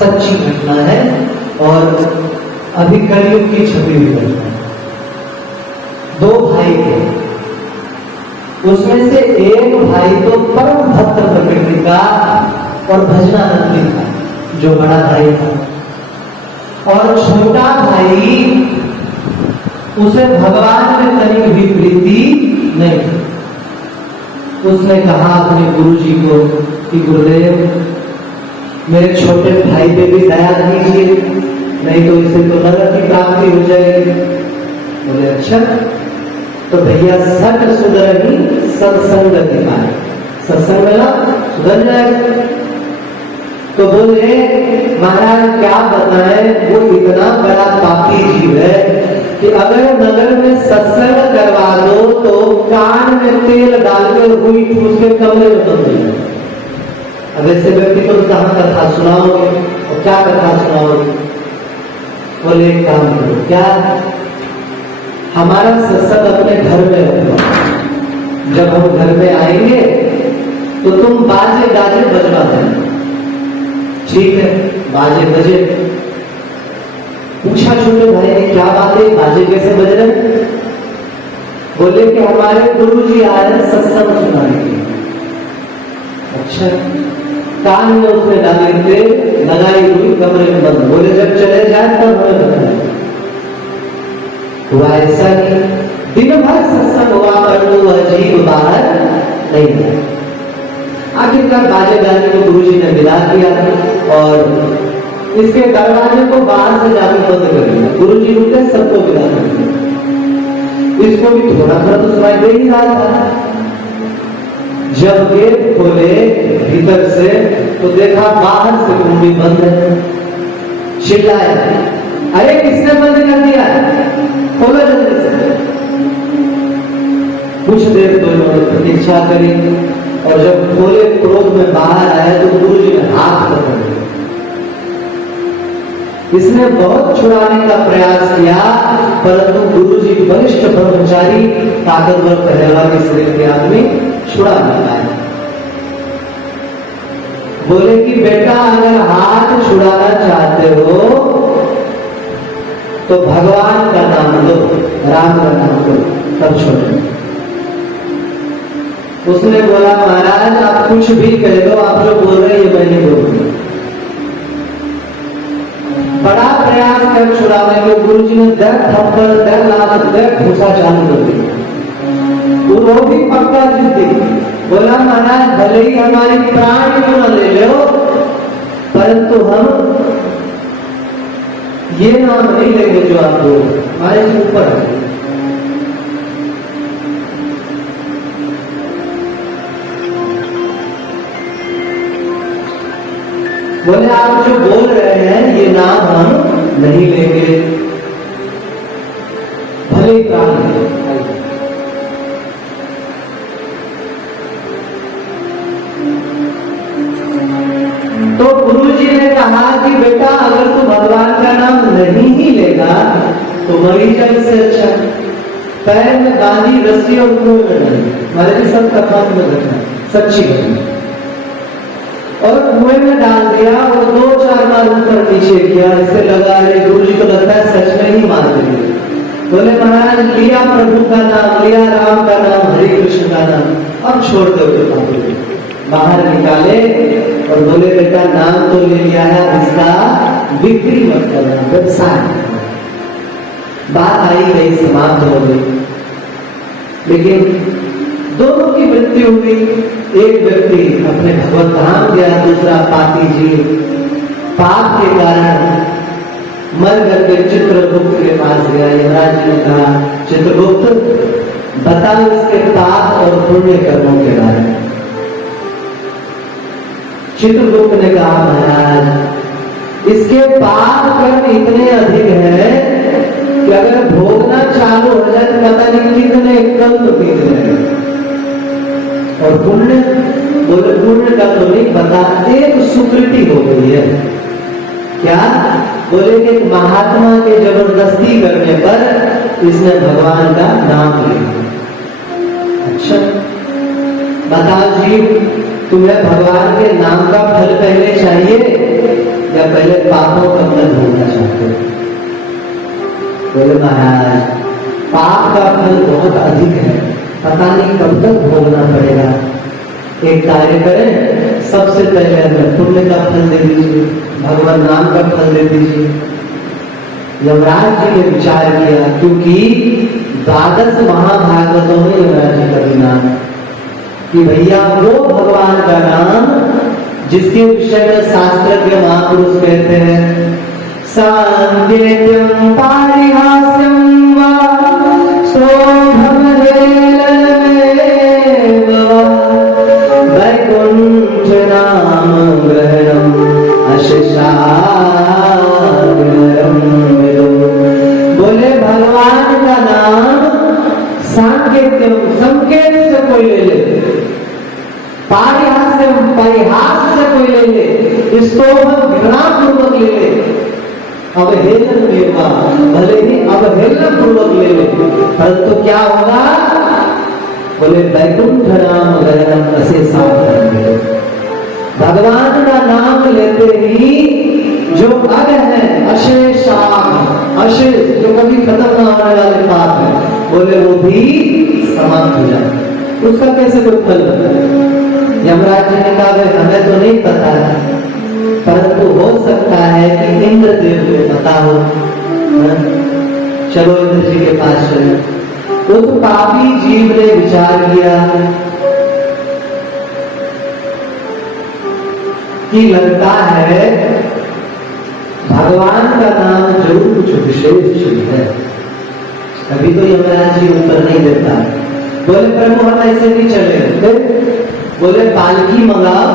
सच्ची घटना है और अभी कलयुग की छपी हुई घटना है। दो भाई थे, उसमें से एक भाई तो परम भक्त प्रकृति का और भजनानंदी था, जो बड़ा भाई था, और छोटा भाई उसे भगवान में कहीं भी प्रीति नहीं थी। उसने कहा अपने गुरुजी को कि गुरुदेव, मेरे छोटे भाई पे भी दया कीजिए, नहीं तो इसे तो नरक की प्राप्ति हो जाएगी। बोले अच्छा, तो भैया सत सुधरनी सत्संग दिखाए, सत्संग मिला सुधर जाएगा। तो बोले महाराज क्या बताएं, वो इतना बड़ा पापी जीव है कि अगर नगर में सत्संग करवा दो तो कान में तेल डालकर रुई ठूस के कमरे में बंद हो जाए। अब ऐसे व्यक्ति को कहां कथा सुनाओगे और क्या कथा सुनाओगे? बोले एक काम करो, क्या हमारा सत्संग अपने घर में रखो, जब हम घर में आएंगे तो तुम बाजे गाजे बजवा देना। ठीक है, बाजे बजे। पूछा छोटे भाई ने क्या बात है, बाजे कैसे बज रहे? बोले कि हमारे गुरुजी आए हैं सत्संग सुनाने के लिए। अच्छा, कान में उसने डाले थे, लगाई हुई, कमरे में बंद। बोले जब चले जाए तब हमें बताए। हुआ ऐसा नहीं, दिन भर सत्संग हुआ पर वो अजीब बाहर नहीं है। आखिरकार बाजे गाने को गुरुजी ने विदा किया और इसके दरवाजे को बाहर से जाकर बंद कर दिया। गुरुजी रुके, सबको विदा कर दिया। इसको भी थोड़ा थोड़ा तो सुनाई दे ही रहा था। जब गेट खोले भीतर से तो देखा बाहर से कुंडी बंद है। चिल्लाया, अरे किसने बंद कर दिया, खोलो जल्दी से। कुछ देर दोनों ने प्रतीक्षा करी और जब खोले क्रोध में बाहर आया तो गुरुजी ने हाथ पकड़ लिया। इसने बहुत छुड़ाने का प्रयास किया, परंतु गुरुजी वरिष्ठ ब्रह्मचारी ताकतवर पहलवा के शरीर के आदमी छुड़ा नहीं पाए। बोले कि बेटा अगर हाथ छुड़ाना चाहते हो तो भगवान का नाम लो, राम का नाम लो, तब छोड़ो। उसने बोला महाराज आप कुछ भी कह दो, आप जो बोल रहे हैं ये मैं नहीं बोलूंगा। बड़ा प्रयास कर छुड़ाने को गुरुजी ने दर थप्पड़ दर लात दर घुसा चालू कर दिया। वो भी पक्का जिद्दी, बोला महाराज भले ही हमारी प्राण क्यों न ले लो, परंतु हम ये नाम नहीं लेंगे जो आप बोल हमारे से ऊपर है। बोले आप जो बोल रहे हैं ये नाम हम नहीं लेंगे, भले ही प्राण ले। तो गुरुजी ने कहा कि बेटा अगर तू भगवान का नाम नहीं ही लेगा तो मरी जाए, इससे अच्छा पैर में बांधी रस्सी और कुएं में डाली। हमारे सब कथा में घटना सच्ची घटना। और कुएं में डाल दिया और 2-4 बार ऊपर नीचे किया। इससे लगा अरे गुरुजी को लगता है सच में ही मार देंगे। बोले महाराज लिया प्रभु का नाम, लिया राम का नाम, हरे कृष्ण का नाम, अब छोड़ दो। बाहर निकाले और बोले बेटा नाम तो ले लिया है, इसका बिक्री मत करना, व्यवसाय। बात आई गई, समाप्त हो गई। लेकिन दोनों की मृत्यु हुई। एक व्यक्ति अपने भगवत धाम गया, दूसरा पापी जीव पाप के कारण मर करके चित्रगुप्त के पास गया। यमराज जी ने कहा चित्रगुप्त बताओ इसके पाप और पुण्य कर्मों के बारे में। चित्रगुप्त ने कहा महाराज इसके पाप कर्म इतने अधिक हैं कि अगर भोगना चालू हो जाए तो पता नहीं कितने कल्प बीत जाएंगे। और पुण्य, बोले पुण्य का तो नहीं पता, एक सुकृति हो गई है। क्या? बोले कि महात्मा के जबरदस्ती करने पर इसने भगवान का नाम लिया। अच्छा बताओ जी, तुम्हें भगवान के नाम का फल पहले चाहिए या पहले पापों का फल भोगना चाहते हो? बोले महाराज पाप का फल बहुत अधिक है, पता नहीं कब तक भोगना पड़ेगा। एक कार्य करें, सबसे पहले हमें पुण्य का फल दे दीजिए, भगवान नाम का फल दे दीजिए। यमराज जी ने विचार किया, क्योंकि 12 महाभागवतों में यमराज जी का भी नाम है कि भैया वो भगवान का नाम जिसके विषय में शास्त्रज्ञ महापुरुष कहते हैं सांकेत्यं पारिहास्यं वा सोभमहेलनमेव वा वैकुंठ नाम ग्रहणम् अशेषाग्रहम् विदुः। बोले भगवान का नाम सांकेत्यम संकेत से कोई ले ले, पारिहास्यम परिहास से कोई ले ले, स्तोभम घृणा पूर्वक ले ले, अवहेलन मेवा भले ही अवहेलन पूर्वक ले ले, परंतु क्या होगा? बोले वैकुंठ नाम ग्रहणम् अशेषाग्रहम्। भगवान का नाम लेते ही जो अग है अशेषाग, अशेष जो कभी खत्म न होने वाले पाप है, बोले वो भी समाप्त हो जाए। उसका कैसे कोई फल बनता है? यमराज जी ने कहा हमें तो नहीं पता है, परंतु हो सकता है कि इंद्रदेव को पता हो। चलो इंद्र जी के पास चले। उस पापी जीव ने विचार किया कि लगता है भगवान का नाम जरूर कुछ विशेष है। अभी तो यमराज जी उत्तर नहीं देता। बोले प्रभु हम ऐसे नहीं चले। बोले पालकी मंगाओ,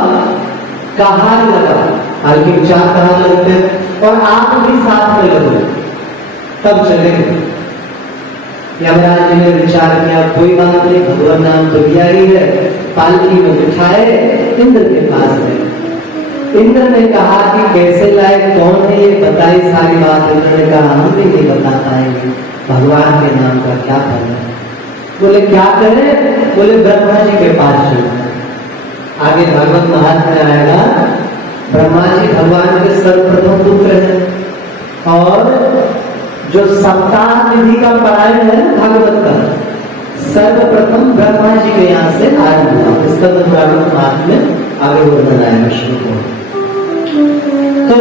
कहार लगाओ, पालकी में 4 कहार लगते हैं और आप भी साथ में लगो, तब चलेंगे। यमराज जी ने विचार किया कोई बात नहीं, भगवान नाम तो लिया ही है, पालकी में बिठाए इंद्र के पास गए। इंद्र ने कहा कि कैसे लाए, कौन है ये, बताई सारी बात। इंद्र ने कहा हम भी नहीं बता पाएंगे, भगवान के नाम का क्या करना है। बोले क्या करें? बोले ब्रह्मा जी के पास चलो। आगे भागवत महात्म्य आएगा, ब्रह्मा जी भगवान के सर्वप्रथम पुत्र हैं और जो सप्ताह विधि का पारायण है भागवत का, सर्वप्रथम ब्रह्मा जी के यहाँ से आरंभ हुआ। इसका तो भागवत महात्म्य आगे वर्णन आएगा शुरू को। तो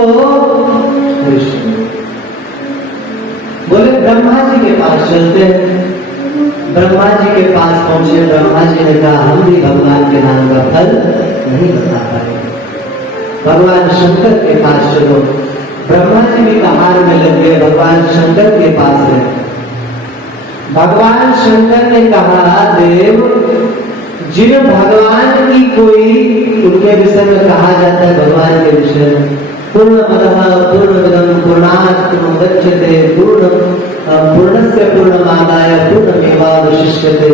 बोले ब्रह्मा जी के पास चलते हैं। ब्रह्मा जी के पास पहुंचे। ब्रह्मा जी ने कहा हम भी भगवान के नाम का फल नहीं बता पाएंगे, भगवान शंकर के पास चलो। ब्रह्मा जी भी कहार में लग गए, भगवान शंकर के पास है। भगवान शंकर ने कहा देव, जिन भगवान की कोई उनके विषय में कहा जाता है, भगवान के विषय में पूर्णमदः पूर्णमिदं पूर्णात् पूर्णमुदच्यते पूर्णस्य पूर्णमादाय पूर्णमेवावशिष्यते।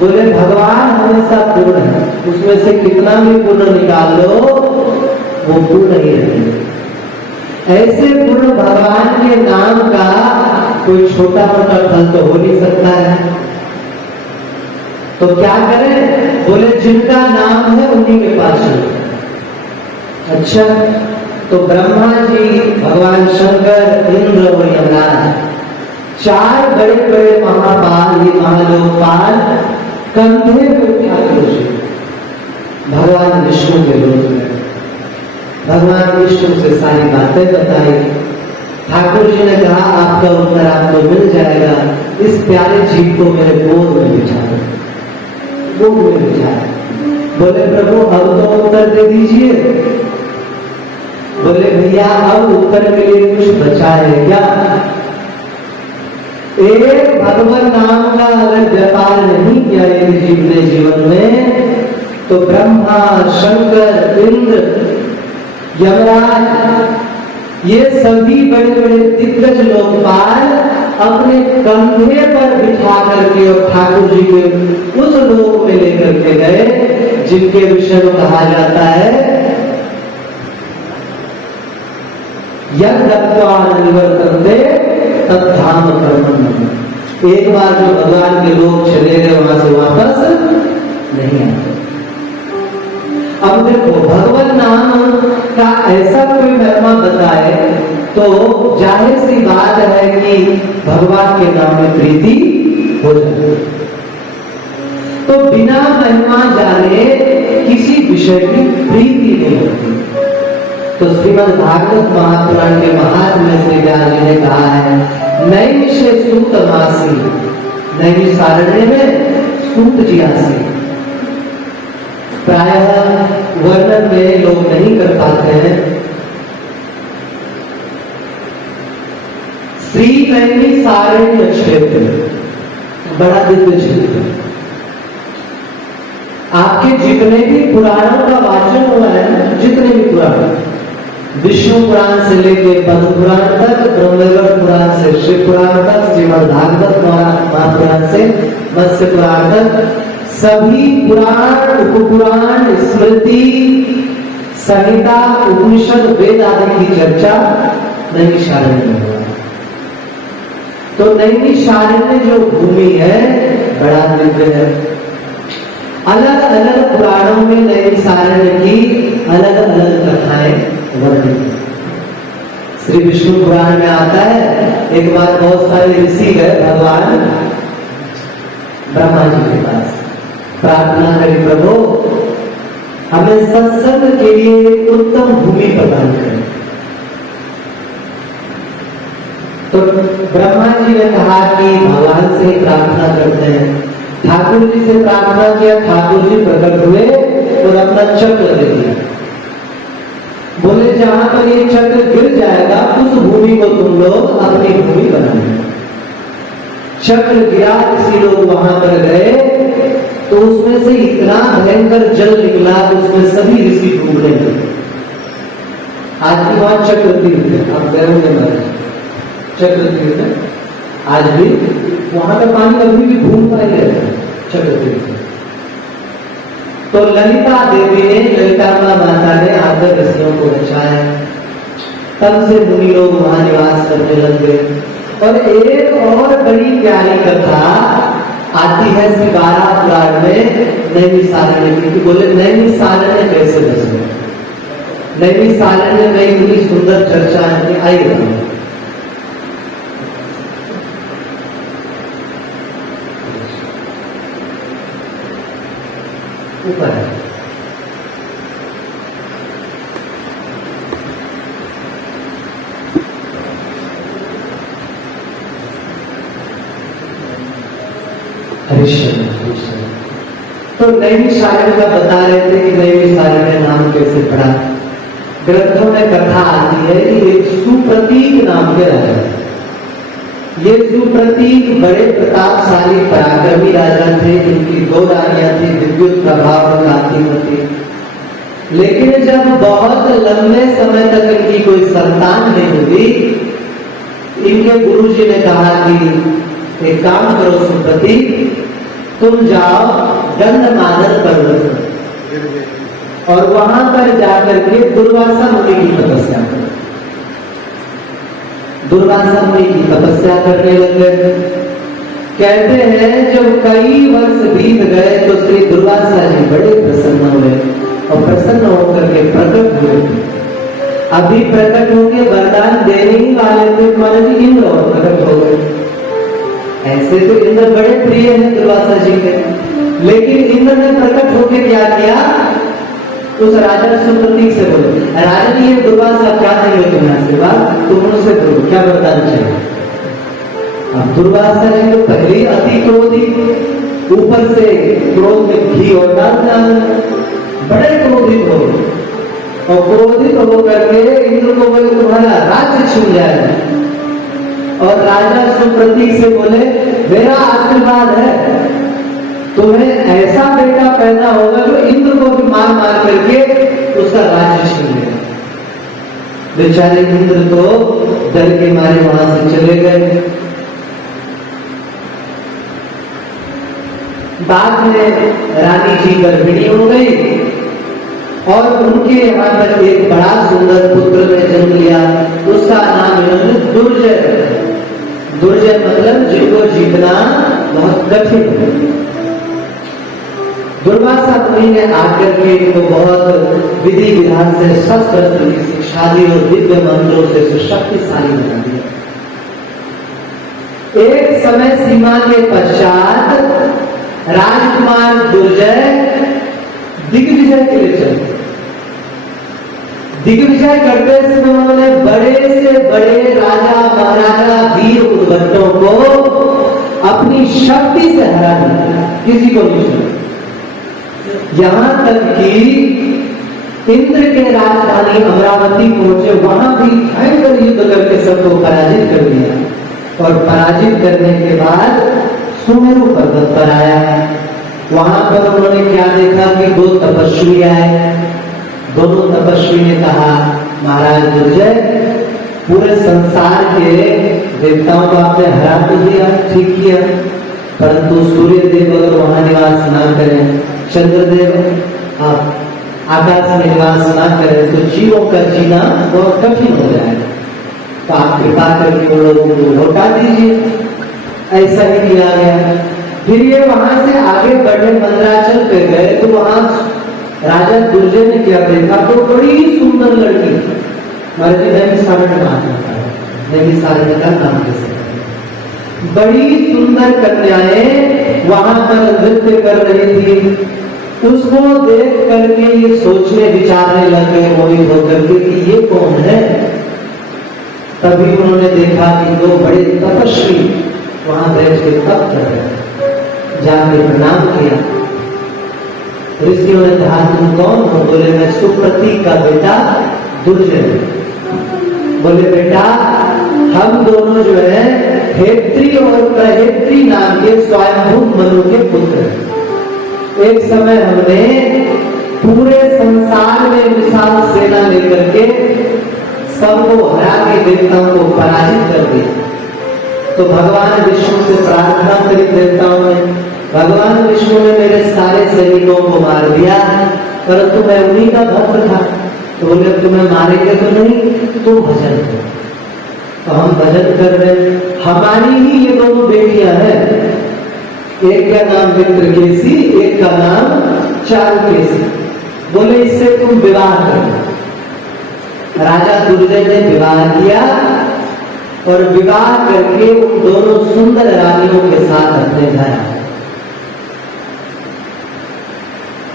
बोले भगवान हमेशा पूर्ण है, उसमें से कितना भी पूर्ण निकाल लो वो पूर्ण ही रहेगा। ऐसे पूर्ण भगवान के नाम का कोई छोटा मोटा फल तो हो नहीं सकता है, तो क्या करें? बोले जिनका नाम है उन्हीं के पास चलो। अच्छा, तो ब्रह्मा जी, भगवान शंकर, इंद्र और यमराज, 4 बड़े बड़े महापाल, ये महालोकपाल कंधे पे उठा कर भगवान विष्णु के रूप में भगवान विष्णु से सारी बातें बताई। ठाकुर जी ने कहा आपका उत्तर आपको मिल जाएगा, इस प्यारे जीव को मेरे गोद में बिठा दो, गोद में बिठा। बोले प्रभु अब तो उत्तर दे दीजिए। बोले भैया अब उत्तर के लिए कुछ बचा है क्या? एक भगवान नाम का अगर व्यापार नहीं किया एक जीव ने जीवन में, तो ब्रह्मा शंकर इंद्र यमराज ये सभी बड़े बड़े दिग्गज लोकपाल अपने कंधे पर बिठा करके और ठाकुर जी के उस लोक में लेकर के गए जिनके विषय में कहा जाता है यद निवर्तन्ते तद्धाम कर्मण्यम। एक बार जो भगवान के लोग चले गए वहां से वापस नहीं आते। अब देखो भगवान नाम का ऐसा कोई महिमा बताए तो जाहिर सी बात है कि भगवान के नाम में प्रीति हो जाए। तो बिना महिमा जाने किसी विषय की प्रीति नहीं होती। तो श्रीमद् भागवत महापुराण के महात्म्य श्री व्यास जी ने कहा है, नैमिषे सूत मासी, नैमिषारण्य में सूत जी आसी। प्रायः वर्णन में लोग नहीं कर पाते हैं। श्री नैमिषारण्य क्षेत्र बड़ा दिव्य क्षेत्र। आपके जितने भी पुराणों का वाचन हुआ है, जितने भी पुराण, विष्णु पुराण से लेकर पद्म पुराण तक, ब्रह्मवैवर्त पुराण से शिव पुराण तक, श्रीमद् भागवत महापुराण से मत्स्य पुराण तक, सभी पुराण, उपपुराण, स्मृति, संहिता, उपनिषद, वेद आदि की चर्चा नैमिषारण्य में हुआ। तो नैमिषारण्य जो भूमि है बड़ा दिव्य है। अलग अलग पुराणों में नैमिषारण्य की अलग अलग कथाएं वर्णित। श्री विष्णु पुराण में आता है, एक बार बहुत सारे ऋषि गए भगवान ब्रह्मा जी के पास, प्रार्थना करी, प्रभु हमें सत्संग के लिए उत्तम भूमि प्रदान करें। तो ब्रह्मा जी ने कहा कि भगवान से प्रार्थना करते हैं। ठाकुर जी से प्रार्थना किया, ठाकुर जी प्रकट हुए और अपना चक्र दे दिया। बोले जहां पर ये चक्र गिर जाएगा उस भूमि को तुम लोग अपनी भूमि बनाना। चक्र गिरा, किसी लोग वहां पर गए तो उसमें से इतना भयंकर जल निकला कि उसमें सभी ऋषि डूबने लगे। आज भी वहां चक्र तीर्थ है, आप गए होंगे, चक्र तीर्थ है आज भी, वहां का पानी अभी भी घूमता ही रहता है चक्र तीर्थ। तो ललिता देवी ने, ललिता माता ने आकर ऋषियों को बचाया। तब से मुनि लोग वहां निवास करने लग गए। और एक और बड़ी प्यारी कथा आती है 12 पुराण में नैमिषारण्य की। बोले नैमिषारण्य कैसे बसे? नैमिषारण्य में इतनी सुंदर चर्चा आई है। ऊपर है तो नैमिषारण्य का बता रहे थे कि नैमिषारण्य नाम कैसे पड़ा। ग्रंथों में कथा आती है कि एक सुप्रतीक नाम के राजा, ये सुप्रतीक बड़े प्रतापशाली पराक्रमी राजा थे। इनकी 2 रानियां थी, विद्युत प्रभाव और कांतिमती। लेकिन जब बहुत लंबे समय तक इनकी कोई संतान नहीं हुई, इनके गुरुजी ने कहा कि एक काम करो सुप्रतीक, तुम जाओ गंधमादन पर्वत और वहां पर जाकर के दुर्वासा मुनि की तपस्या करो। दुर्वासा मुनि की तपस्या करने लगे। कहते हैं जब कई वर्ष बीत गए तो श्री दुर्वासा जी बड़े प्रसन्न हुए और प्रसन्न होकर के प्रकट हुए। अभी प्रकट होकर वरदान देने ही वाले थे, महाराज इंद्र और प्रकट हो गए। ऐसे तो इंद्र बड़े प्रिय हैं दुर्वासा जी के, लेकिन इंद्र ने प्रकट होकर क्या किया, उस राजा सुप्रतीक से बोलो, राजा जी ये दुर्वासा क्या देंगे तुम्हें आशीर्वाद, तुम उनसे बोलो क्या वरदान चाहिए। अब दुर्वासा जी तो पहले अति क्रोधी, ऊपर से क्रोध में घी और डाल, बड़े क्रोधित हो और क्रोधित होकर के इंद्र को बोले तुम्हारा राज्य छूट जाएगा। और राजा सुप्रतीक से बोले मेरा आशीर्वाद है, तुम्हें ऐसा बेटा पैदा होगा जो इंद्र को भी मार मार करके उसका राज्य छीन लेगा। बेचारे इंद्र तो डर के मारे वहां से चले गए। बाद में रानी जी गर्भिणी हो गई और उनके यहाँ पर एक बड़ा सुंदर पुत्र ने जन्म लिया। उसका नाम इन्होंने दुर्जय, दुर्जय मतलब जिनको जीतना बहुत कठिन है। दुर्वासा मुनि ने आकर के इनको बहुत विधि विधान से शस्त्र शादी और दिव्य मंत्रों से शक्तिशाली बना दिया। एक समय सीमा के पश्चात राजकुमार दुर्जय दिग्विजय के लिए चले। दिग्विजय करते समय उन्होंने बड़े से बड़े राजा महाराजा वीर उद्भटों को अपनी शक्ति से हरा दिया, किसी को नहीं छोड़ा। यहां तक कि इंद्र के राजधानी अमरावती पहुंचे, वहां भी भयंकर युद्ध करके सबको पराजित कर दिया। और पराजित करने के बाद सुमेरु पर्वत पर आया। वहां पर उन्होंने क्या देखा कि दो तपस्वी आए। दोनों तपस्वी ने कहा, महाराज दुर्जय, पूरे संसार के देवताओं को आपने हरा तो दिया, ठीक किया, परंतु सूर्य देव अगर वहां निवास ना करें, चंद्रदेव आप आकाश में निवास ना करें, तो जीवों का जीना बहुत कठिन हो जाएगा। तो आप कृपा करके उन लोगों को लौटा दीजिए। ऐसा ही किया गया। फिर ये वहां से आगे बढ़े, मंदराचल पे गए तो वहां राजा दुर्जय ने क्या देखा, तो बड़ी सुंदर लड़की, नैमिषारण्य का नाम कैसे, बड़ी सुंदर कन्याएं वहां पर नृत्य कर रही थी। उसको देख करके ये सोचने विचारने लगे मोहित होकर के कि ये कौन है। तभी उन्होंने देखा कि दो बड़े तपस्वी वहां बैठ के तप कर रहे। जाके प्रणाम किया। ऋषियों ने कहा, तुम कौन हो? बोले, मैं सुप्रति का बेटा दुर्जय। बोले, बेटा हम दोनों जो है हेत्री और प्रहेत्री नाम के स्वयंभू मनु के पुत्र हैं। एक समय हमने पूरे संसार में विशाल सेना लेकर के सबको हरा के देवताओं को पराजित कर दिया। तो भगवान विष्णु से प्रार्थना करी देवताओं ने, भगवान विष्णु ने मेरे सारे सैनिकों को मार दिया, परंतु मैं उन्हीं का भक्त था। तो बोले, तुम्हें मारेंगे तो नहीं, तुम भजन करो। तो हम भजन कर रहे। हमारी ही ये दोनों बेटियां हैं, एक का नाम वित्रकेशी, एक का नाम चारुकेशी। बोले, इससे तुम विवाह करो। राजा दुर्जय ने विवाह किया और विवाह करके उन दोनों सुंदर रानियों के साथ अपने घर आए।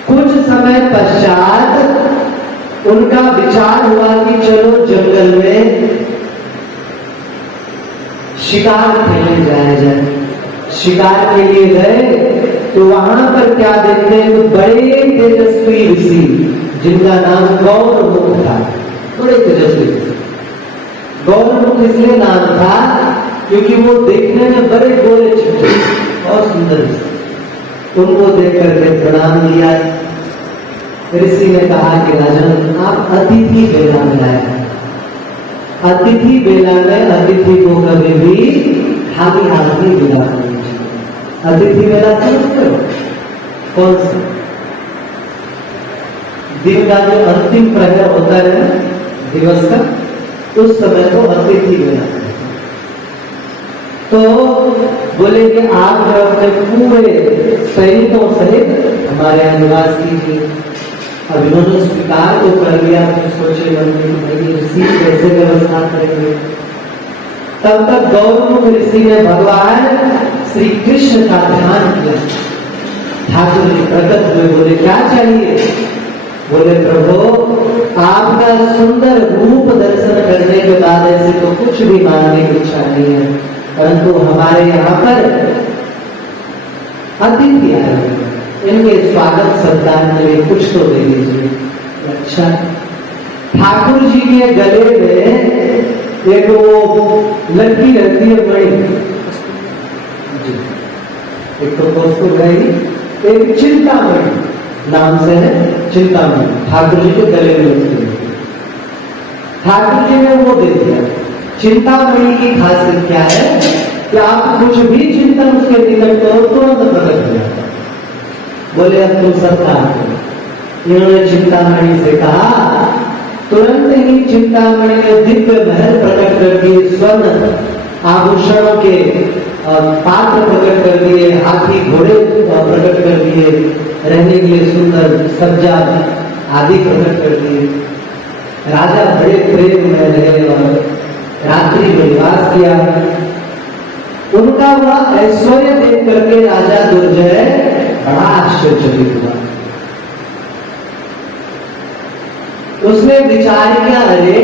कुछ समय पश्चात उनका विचार हुआ कि चलो जंगल में शिकार खेलने जाया जाए। शिकार के लिए गए तो वहां पर क्या देखते हैं, तो बड़े तेजस्वी ऋषि जिनका नाम गौरमुख था, बड़े तेजस्वी। गौरमुख इसलिए नाम था क्योंकि वो देखने में बड़े गोरे चिट्टे और सुंदर थे। उनको देख करके प्रणाम किया। ऋषि ने कहा कि राजन, आप अतिथि बेला में आए। अतिथि बेला में अतिथि को कभी भी खाली हाथ नहीं विदा करना चाहिए। अतिथि बेला समझते हो कौन सा? दिन का जो अंतिम प्रहर होता है दिवस का, उस समय को अतिथि बेला। तो बोले कि आप जो अपने पूरे सैनिकों सहित हमारे यहाँ निवास कीजिए। अब इन्होंने स्वीकार तो कर लिया, तो सोचे ऋषि कैसे व्यवस्था करेंगे। तब तक गौरमुख ऋषि ने भगवान श्री कृष्ण का ध्यान किया। ठाकुर जी प्रकट हुए, बोले, क्या चाहिए? बोले, प्रभु आपका सुंदर रूप दर्शन करने के बाद ऐसे तो कुछ भी मांगने की इच्छा नहीं है, परंतु हमारे यहाँ पर अतिथि आए हैं, इनके स्वागत सत्कार के लिए कुछ तो दे दीजिए। अच्छा। ठाकुर जी के गले में एक वो लड़की रहती है बड़ी, एक तो पोस्तो गई, एक चिंतामणि नाम से है, चिंतामणि ठाकुर जी के गले में लगती है। ठाकुर जी ने वो दे दिया। चिंतामणि की खासियत क्या है कि आप कुछ भी चिंतन उसके निकट करो तुरंत प्रकट हो जाता है। बोले, अब तुम सत्कार करो। इन्होंने चिंतामणि से कहा। तुरंत ही चिंतामणि ने दिव्य महल प्रकट कर दिए, स्वर्ण आभूषणों के पात्र प्रकट कर दिए, हाथी घोड़े प्रकट कर दिए, रहने के लिए सुंदर सज्जा आदि प्रकट कर दिए। राजा बड़े प्रेम में रहे और रात्रि में निवास किया। उनका वह ऐश्वर्य देख करके राजा दुर्जय बड़ा आश्चर्यचकित हुआ। उसने विचार किया, अरे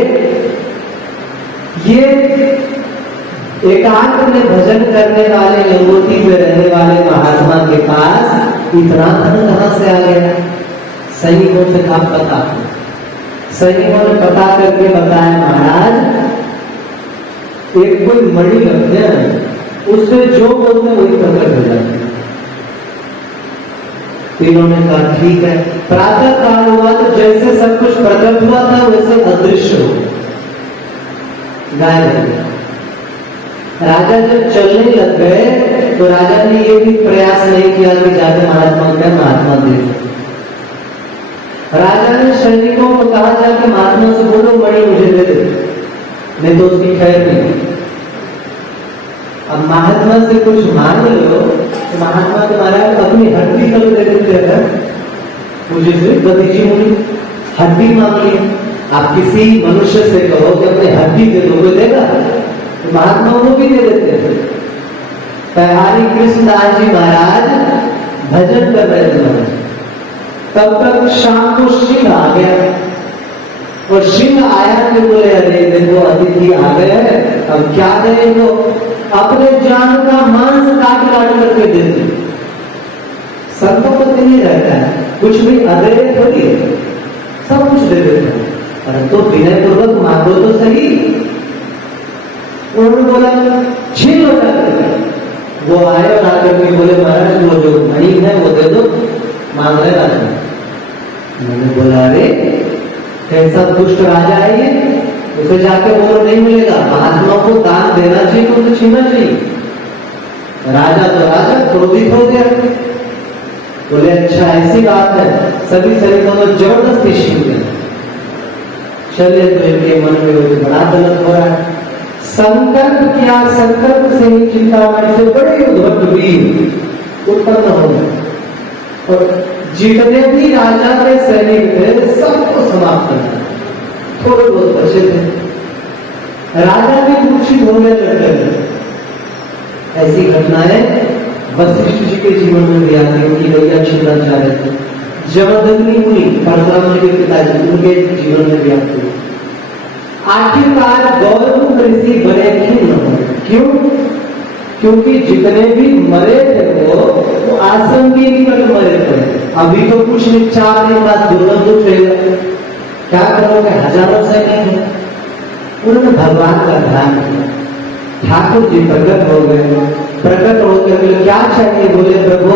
ये एकांत में भजन करने वाले, यमुवती में रहने वाले महात्मा के पास इतना धन कहां से आ गया? सैनिकों से कहा पता। सैनिकों ने पता करके बताया, महाराज एक कोई मणि रखते हैं, उससे जो बोलते हैं वही प्रकट हो जाते हैं। तीनों ने कहा ठीक है। प्रातः काल हुआ तो जैसे सब कुछ प्रकट हुआ था वैसे अदृश्य हो गायब हो गया। राजा जब चलने लग गए तो राजा ने ये भी प्रयास नहीं किया कि जाके महात्मा का महात्मा दे। राजा ने सैनिकों को कहा, जाके महात्मा से बोलो मणि मुझे दे दे, नहीं तो उसकी खैर नहीं। अब महात्मा से कुछ मांग लो तो महात्मा तुम्हारा अपनी हड्डी कल दे देते हैं। मुझे गतिजी मुनि हड्डी मांग ली। आप किसी मनुष्य से कहो कि अपने हड्डी दे दो, कोई देगा? तो महात्मा वो भी दे देते थे। हरि कृष्णदास जी महाराज भजन कर रहे थे, तब तक शाम को सिंह आ गया और सिंह आया कि बोले, अरे देखो अतिथि आ गए हैं, अब क्या करें? तो अपने जान का मांस काट काट करके दे दे। संतोपति नहीं रहता है, कुछ भी अधेरे थोड़ी है, सब कुछ दे देते हैं, परंतु विनय पूर्वक मांगो तो सही। उन्होंने बोला छीन लो जाकर। वो आए और आकर के बोले, महाराज वो जो मणि है वो दे दो, मांग रहे राजा। मैंने बोला, अरे कैसा दुष्ट राजा है ये, उसे जाके बोलो नहीं मिलेगा, महात्मा को दान देना चाहिए तो उसे छीनना चाहिए। राजा तो राजा क्रोधित हो गया, बोले अच्छा ऐसी बात है। सभी सैनिकों ने जबरदस्ती छीन लिया। चले तो इनके मन में बड़ा गलत हो रहा है। संकल्प किया, संकल्प से ही चिंतामणि से बड़े उद्भट वीर उत्पन्न हो गए और जितने भी राजा के सैनिक थे सबको समाप्त कर दिया। थोड़े बहुत बचे थे। राजा भी मूर्छित हो गए लड़के। ऐसी घटनाएं वशिष्ठ जी के जीवन में भी आती, उनकी भैया शुक्राचार्य थे, जमदग्नि मुनि परशुराम जी के पिताजी, उनके जीवन में भी आती है। आखिरकार गौरव ऋषि बड़े खिन्न हो गए। क्यों? क्योंकि जितने भी मरे थे वो आश्रम के निकट मरे थे। अभी तो कुछ नहीं, 4 दिन बाद दुर्गंध उठेगा, क्या करोगे? हजारों सैनिक हैं। उन्होंने भगवान का ध्यान किया। ठाकुर जी प्रकट हो गए। प्रकट होकर क्या चाहिए? बोले प्रभु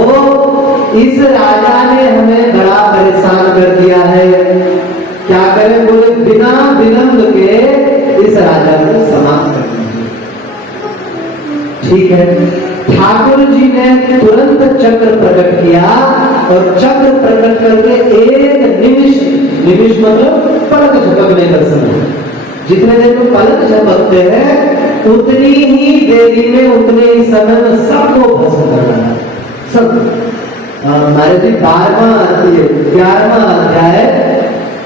इस राजा ने हमें बड़ा परेशान कर दिया है, क्या करें? बोले बिना विलंब के इस राजा को समाप्त कर दीजिए। ठीक है। ठाकुर जी ने तुरंत चक्र प्रकट किया और चक्र प्रकट करके एक निमिष, निमिष मतलब पलक झपकने का समय, जितने देर में पलक झपकते हैं उतनी ही देरी में, उतने ही समय में सबको भस्म करना। सब हमारे जी 11वां अध्याय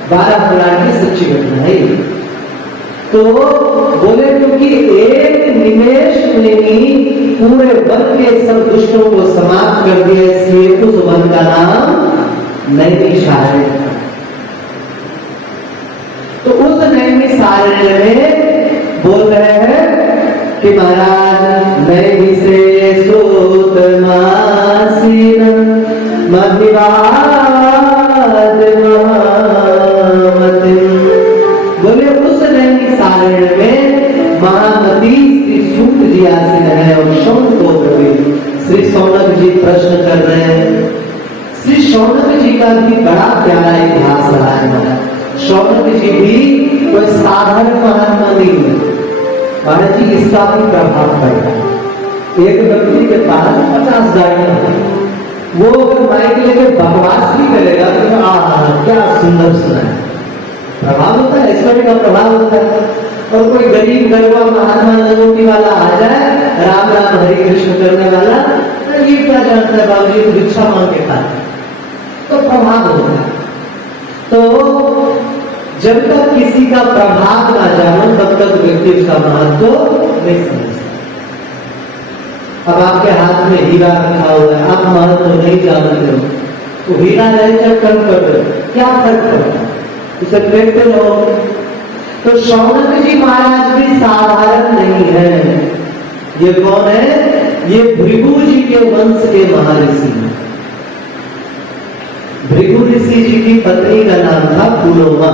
12 पुराण की सच्ची घटना है। तो बोले क्योंकि एक निमेष में ही पूरे वन के सब दुष्टों को समाप्त कर दिया, इसलिए उस वन का नाम नैमिषारण्य। तो उस नैमिषारण्य में बोल रहे हैं कि महाराज नैमिषे सूत मासीन मधिवाद बोले उस नैमिषारण्य में महामती श्री सूत जी आसीन है और शौनक को श्री शौनक जी प्रश्न कर रहे हैं। श्री शौनक जी का भी बड़ा प्यारा इतिहास रहा है। शौनक जी भी कोई साधारण महात्मा नहीं है। महाराज जी इसका भी प्रभाव पड़ता है। एक व्यक्ति के पास 50 गाड़ियां हैं, वो अगर माइक लेकर बकवास भी करेगा तो क्या सुंदर सुना है। प्रभाव होता है, ऐश्वर्य का प्रभाव होता है। और कोई गरीब गरबा महात्मा नगोटी वाला आ जाए राम राम हरे कृष्ण करने वाला, ये क्या जानता है बाबू जी, भिक्षा मांग के खाता, तो प्रभाव होता है। तो जब तक किसी का प्रभाव ना जानो तब तक व्यक्ति उसका महत्व नहीं समझ सकता। अब आपके हाथ में हीरा रखा हुआ है, आप महत्व नहीं जानते हो, तो हीरा नहीं जब कम कर दो क्या फर्क पड़ता है, उसे फेंकते रहो। तो शौनक जी महाराज भी साधारण नहीं है। ये कौन है? ये भृगु जी के वंश के महर्षि हैं। भृगु ऋषि जी की पत्नी का नाम था पुलोमा,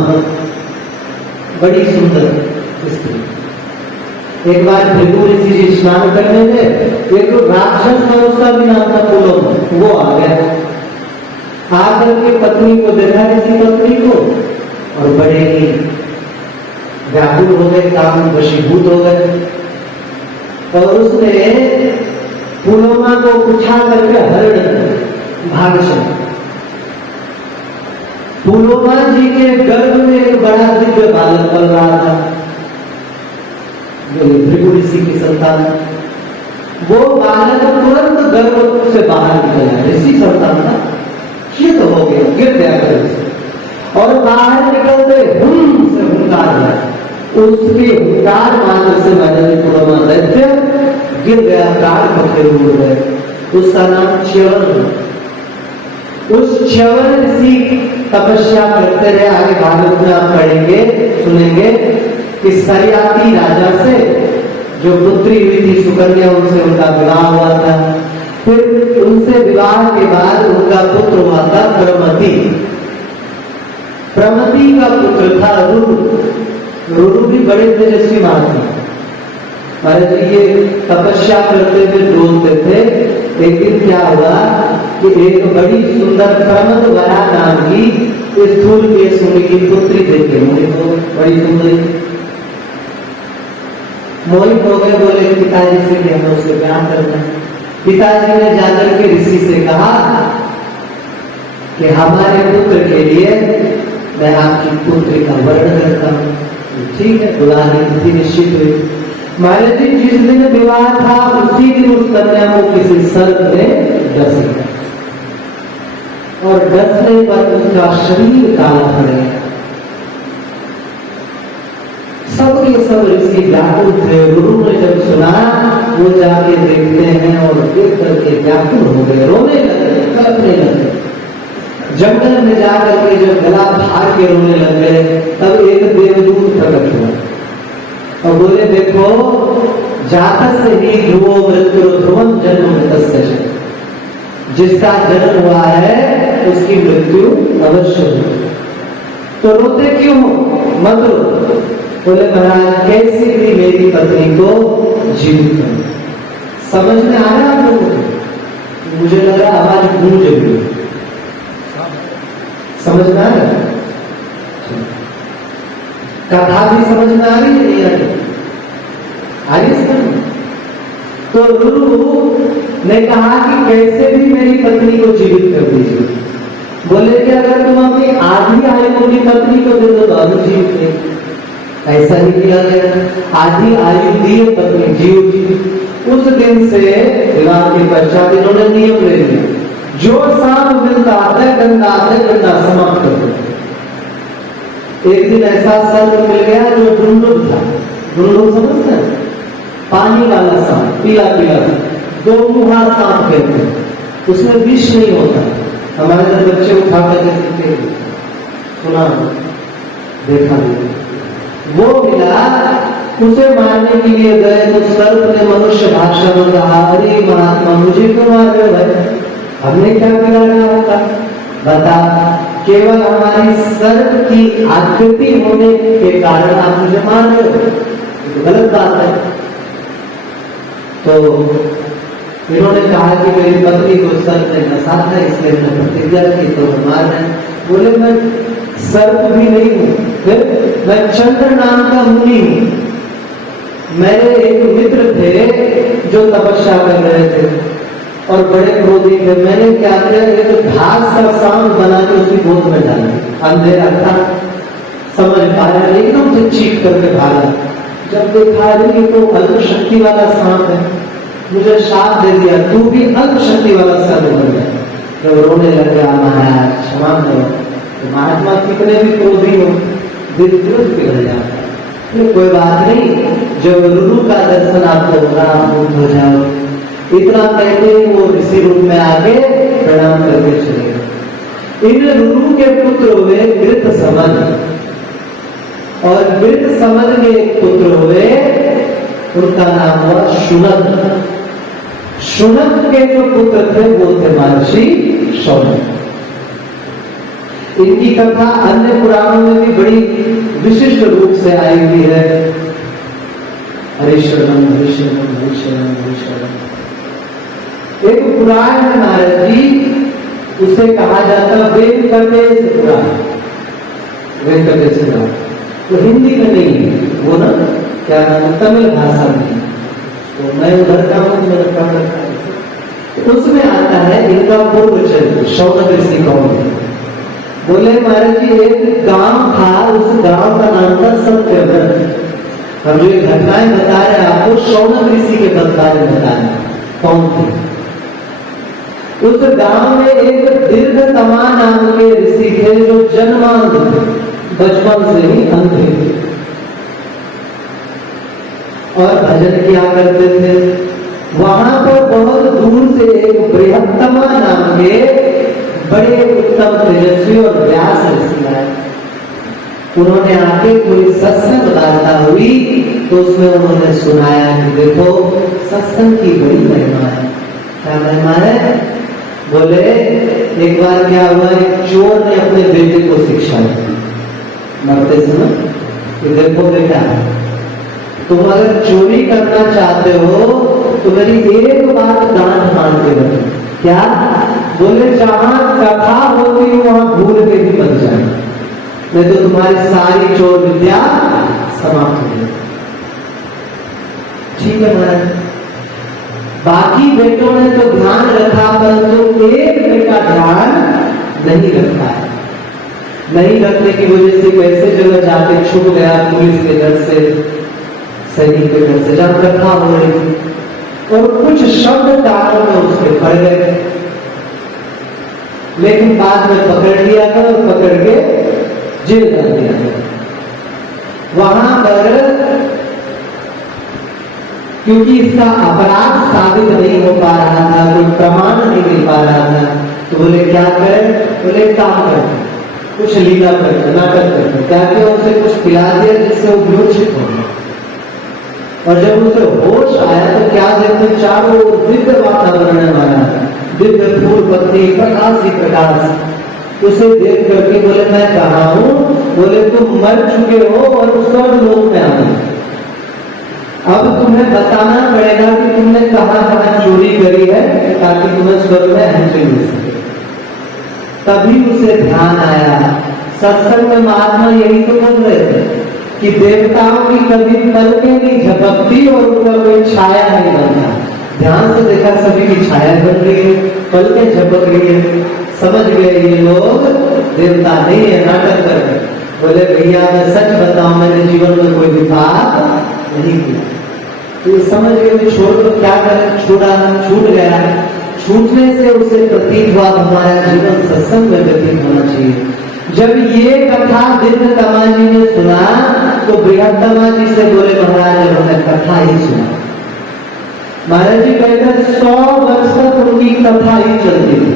बड़ी सुंदर स्त्री। एक बार भृगु ऋषि जी स्नान करने थे, एक राक्षस था, उसका भी नाम था पुलोमा, वो आ गया। आकर के पत्नी को देखा, ऋषि पत्नी को, और बड़े ही व्याकुल हो गए, काम वशीभूत हो गए, और उसने पुलोमा को उठा करके हरण भाग चला। पुलोमा जी के गर्भ में एक बड़ा दिव्य बालक पल रहा था, भृगु ऋषि की संतान। वो बालक तुरंत गर्भ से बाहर निकल आया, ऋषि संतान था, ये तो हो गया, गिर गया गर्भ से, और बाहर निकलते हुम से हुंकार आया। उसके हुंकार मात्र से मैंने पुलोमा दैत्य गिर गया, प्राण पखे उड़ गए। उसका नाम च्यवन। उस च्यवन ऋषि तपस्या करते रहे। आगे भागवत में आप पढ़ेंगे, सुनेंगे कि सरियाती राजा से जो पुत्री हुई थी सुकन्या, उनसे उनका विवाह हुआ था। फिर उनसे विवाह के बाद उनका पुत्र हुआ था प्रमति। प्रमति का पुत्र था रुरु। रुरु भी बड़े तेजस्वी महात्मा। महाराज जी ये तपस्या करते हुए डोलते थे। एक दिन क्या हुआ कि एक बड़ी सुंदर प्रमद वरा नाम की स्थूल केश की पुत्री देखे, मोहित हो, बड़ी सुंदर, मोहित हो गए। बोले पिताजी से कि हमें उससे ब्याह करना है। पिताजी ने जाकर के ऋषि से कहा कि हमारे पुत्र के लिए मैं आपकी पुत्री का वर्ण करता हूँ। ठीक है, बुलाने की तिथि निश्चित हुई। महाराज जी जिस दिन विवाह था उसी दिन उस कन्या को किसी सर्प ने डस लिया, और डसने पर उसका शरीर काला पड़ गया। सबके सब ऋषि व्याकुल थे। गुरु ने जब सुना, वो जाके देखते हैं और देख करके व्याकुल हो गए, रोने लगे, कलपने लगे। जंगल में जाकर के जब गला फाड़ के रोने लगे, तब एक देवदूत प्रकट हुआ और बोले देखो, जातक से ही ध्रुवो मृत्यु ध्रुवम जन्म मृतस्य, जिसका जन्म हुआ है उसकी मृत्यु अवश्य होगी। तो रोते क्यों? मत रो। बोले महाराज कैसे भी मेरी पत्नी को जीवित करो। समझ में आ रहा आप लोगों को? मुझे लग रहा हमारी गूंज भी समझ में आ रहा, कथा भी समझ में आ रही है, नहीं आ रही? आ रही समझ? तो रुरु ने कहा कि कैसे भी मेरी पत्नी को जीवित कर दीजिए। बोले कि अगर तुम अपनी आधी आयु अपनी पत्नी को दे दो तो अभी जीवित नहीं। ऐसा ही किया गया, आधी आयु दी पत्नी जीव जी। उस दिन से विवाह के पश्चात इन्होंने नियम ले लिया, जो सांप मिलता है गंदा समाप्त कर दो। एक दिन ऐसा सर्प मिल गया जो ढूंढुक था। ढूंढुक समझते हैं? पानी वाला सांप, पीला पीला, दो मुहा सांप कहते हैं। उसमें विष नहीं होता। हमारे जब बच्चे उठा करके सुना देखा भी, वो मिला, उसे मारने के लिए गए तो सर्प ने मनुष्य भाषा में कहा, अरे महात्मा मुझे क्यों मार रहे हो भाई, हमने क्या बिगाड़ा होता? बता, केवल हमारी सर्प की आकृति होने के कारण आप मुझे मार रहे हो, तो गलत बात है। तो इन्होंने कहा कि मेरी पत्नी को सर्प ने नसा था, इसलिए मैंने प्रतिज्ञा की तो मार रहे। बोले मैं सर्प भी नहीं हूं, फिर मैं चंद्र नाम का मुनि हूं। मेरे एक मित्र थे जो तपस्या कर रहे थे और बड़े क्रोधी थे। मैंने क्या किया, एक घास का सांप बना के उसकी गोद में डाला। अंधेरा था, समझ पाया, एकदम से चीख करके भागा। जब देखा ये तो अल्प शक्ति वाला सांप है, मुझे शाप दे दिया, तू भी अल्प शक्ति वाला साधु बन गया। जब रोने लग गया, महाराज क्षमा करो, तो महात्मा कितने भी क्रोधी हो दिल तुरंत पिघल जाता है। तो कोई बात नहीं, जब रुरु का दर्शन आपको होगा आप मुक्त हो जाओ। इतना कहते वो ऋषि रूप में आके प्रणाम करके चले गए। इन रुरु के पुत्र हुए गृत्समन, और गृत्समन के एक पुत्र हुए, उनका नाम हुआ शुनक। शुनक के जो पुत्र थे वो थे महर्षि शौनक। इनकी कथा अन्य पुराणों में भी बड़ी विशिष्ट रूप से आई हुई है। हरिशरणम हरिशरणम हरिशरणम हरिशरणम। एक पुराण है नारद जी, उसे कहा जाता वेंकटेश पुराण। वेंकटेश पुराण तो हिंदी में नहीं है, वो ना क्या नाम तमिल भाषा में, तो मैं उधर का हूँ, मेरा पढ़ रखा है। तो उसमें आता है इनका पूर्व चरित्र शौनक ऋषि कौन है। बोले महाराज जी एक गांव था, उस गांव का नाम था सत्यव्रत। हम जो घटनाएं बता रहे हैं आपको शौनक ऋषि के बारे में बता रहे कौन थे। उस गांव में एक दीर्घतमा नाम के ऋषि थे जो जन्मांध थे, बचपन से ही अंधे थे और भजन किया करते थे। वहां पर बहुत दूर से एक बृहत्तमा नाम के बड़े उत्तम तेजस्वी और व्यास ऋषि आए। उन्होंने आके कोई सत्संग वार्ता हुई तो उसमें उन्होंने सुनाया कि देखो सत्संग की बड़ी महिमा है। क्या महिमा है? बोले एक बार क्या हुआ, एक चोर ने अपने बेटे को शिक्षा दी मरते समय कि देखो बेटा, तुम अगर चोरी करना चाहते हो तो मेरी एक बात गांठ मान के रखो। क्या? बोले जहां कथा होती है वहां भूल के भी बन जाए, नहीं तो तुम्हारी सारी चोर विद्या समाप्त हो जाए। ठीक है महाराज। बाकी बेटों ने तो ध्यान रखा, परंतु एक बेटा ध्यान नहीं रखा है। नहीं रखने की वजह से कैसे जगह जाके छुप गया पुलिस के घर से, सैनिक के घर से, जब कथा हो रही थी, और कुछ शब्द कानों में उसके पड़ गए। लेकिन बाद में पकड़ लिया गया और पकड़ के जेल कर दिया गया। वहां पर क्योंकि इसका अपराध साबित नहीं हो पा रहा था, कोई प्रमाण नहीं मिल पा रहा था, तो बोले क्या करें? बोले काम करें, कुछ लीला करके, नाटक करके, क्या किया? उसे कुछ पिला दिया जिससे वो मूर्छित हो गया। और जब उसे होश आया तो क्या देखते, चारों दिव्य वातावरण हमारा, दिव्य फूल पत्ती, प्रकाश ही प्रकाश। उसे देख करके बोले मैं कहा हूं? बोले तुम मर चुके हो और स्वर्ग लोक में आ गए। अब तुम्हें बताना पड़ेगा कि तुमने कहां कहां चोरी करी है ताकि तुम्हें स्वर्ग में एंट्री मिल सके। तभी उसे ध्यान आया। सत्संग में महात्मा यही तो बोल रहे थे कि देवताओं की कभी पलकें नहीं झपकती और उनका कोई छाया नहीं बनता। ध्यान से देखा सभी की छाया बन रही है, पलकें झपक रही है। समझ गए ये लोग देवता नहीं है, नाटक कर रहे। बोले भैया मैं सच बताऊं, मैंने जीवन में कोई भी पाप नहीं किया। तो ये समझ गए छोड़ तो क्या करें, छोड़ा, छूट गया। छूटने से उसे प्रतीत हुआ हमारा जीवन सत्संग में व्यतीत होना चाहिए। जब ये कथा दीर्घतमा जी ने सुना तो बृहत्तमा जी से बोले महाराज उन्होंने कथा ही सुना। महाराज जी कहते 100 वर्ष तक उनकी कथा ही चलती थी।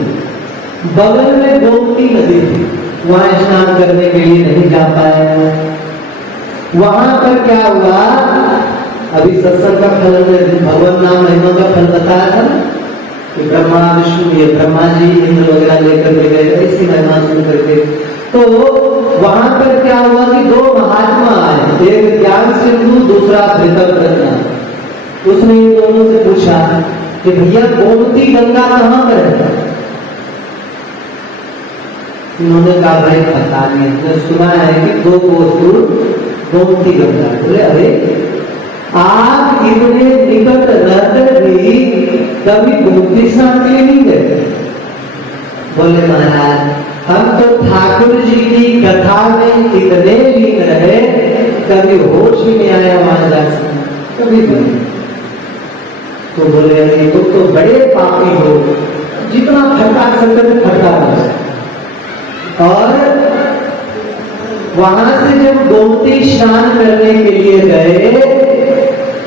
बगल में गोमती नदी थी, वहां स्नान करने के लिए नहीं जा पाए। वहां पर क्या हुआ, अभी सत्संग का फल में भगवान नाम महिमा का फल बताया था कि ब्रह्मा विष्णु ये ब्रह्मा जी इंद्र वगैरह लेकर के गए, ऐसी महिमा सुन करके। तो वहां पर क्या हुआ कि 2 महात्मा आए, एक ज्ञान सिंधु, दूसरा धृतव्रत। उसने इन दोनों से पूछा कि भैया गोमती गंगा कहां पर है? उन्होंने कहा भाई पता नहीं, मैंने सुना है कि 2 कोस दूर गोमती गंगा। बोले अरे आप इतने निकट रहकर भी कभी गोमती स्नान के लिए नहीं गए? बोले महाराज हम तो ठाकुर जी की कथा में इतने लीन रहे, कभी होश ही नहीं आया वहां जा सकते, कभी नहीं। तो बोले अरे तुम तो बड़े पापी हो, जितना खटका सकते थे खटका दो। और वहां से जब गोमती स्नान करने के लिए गए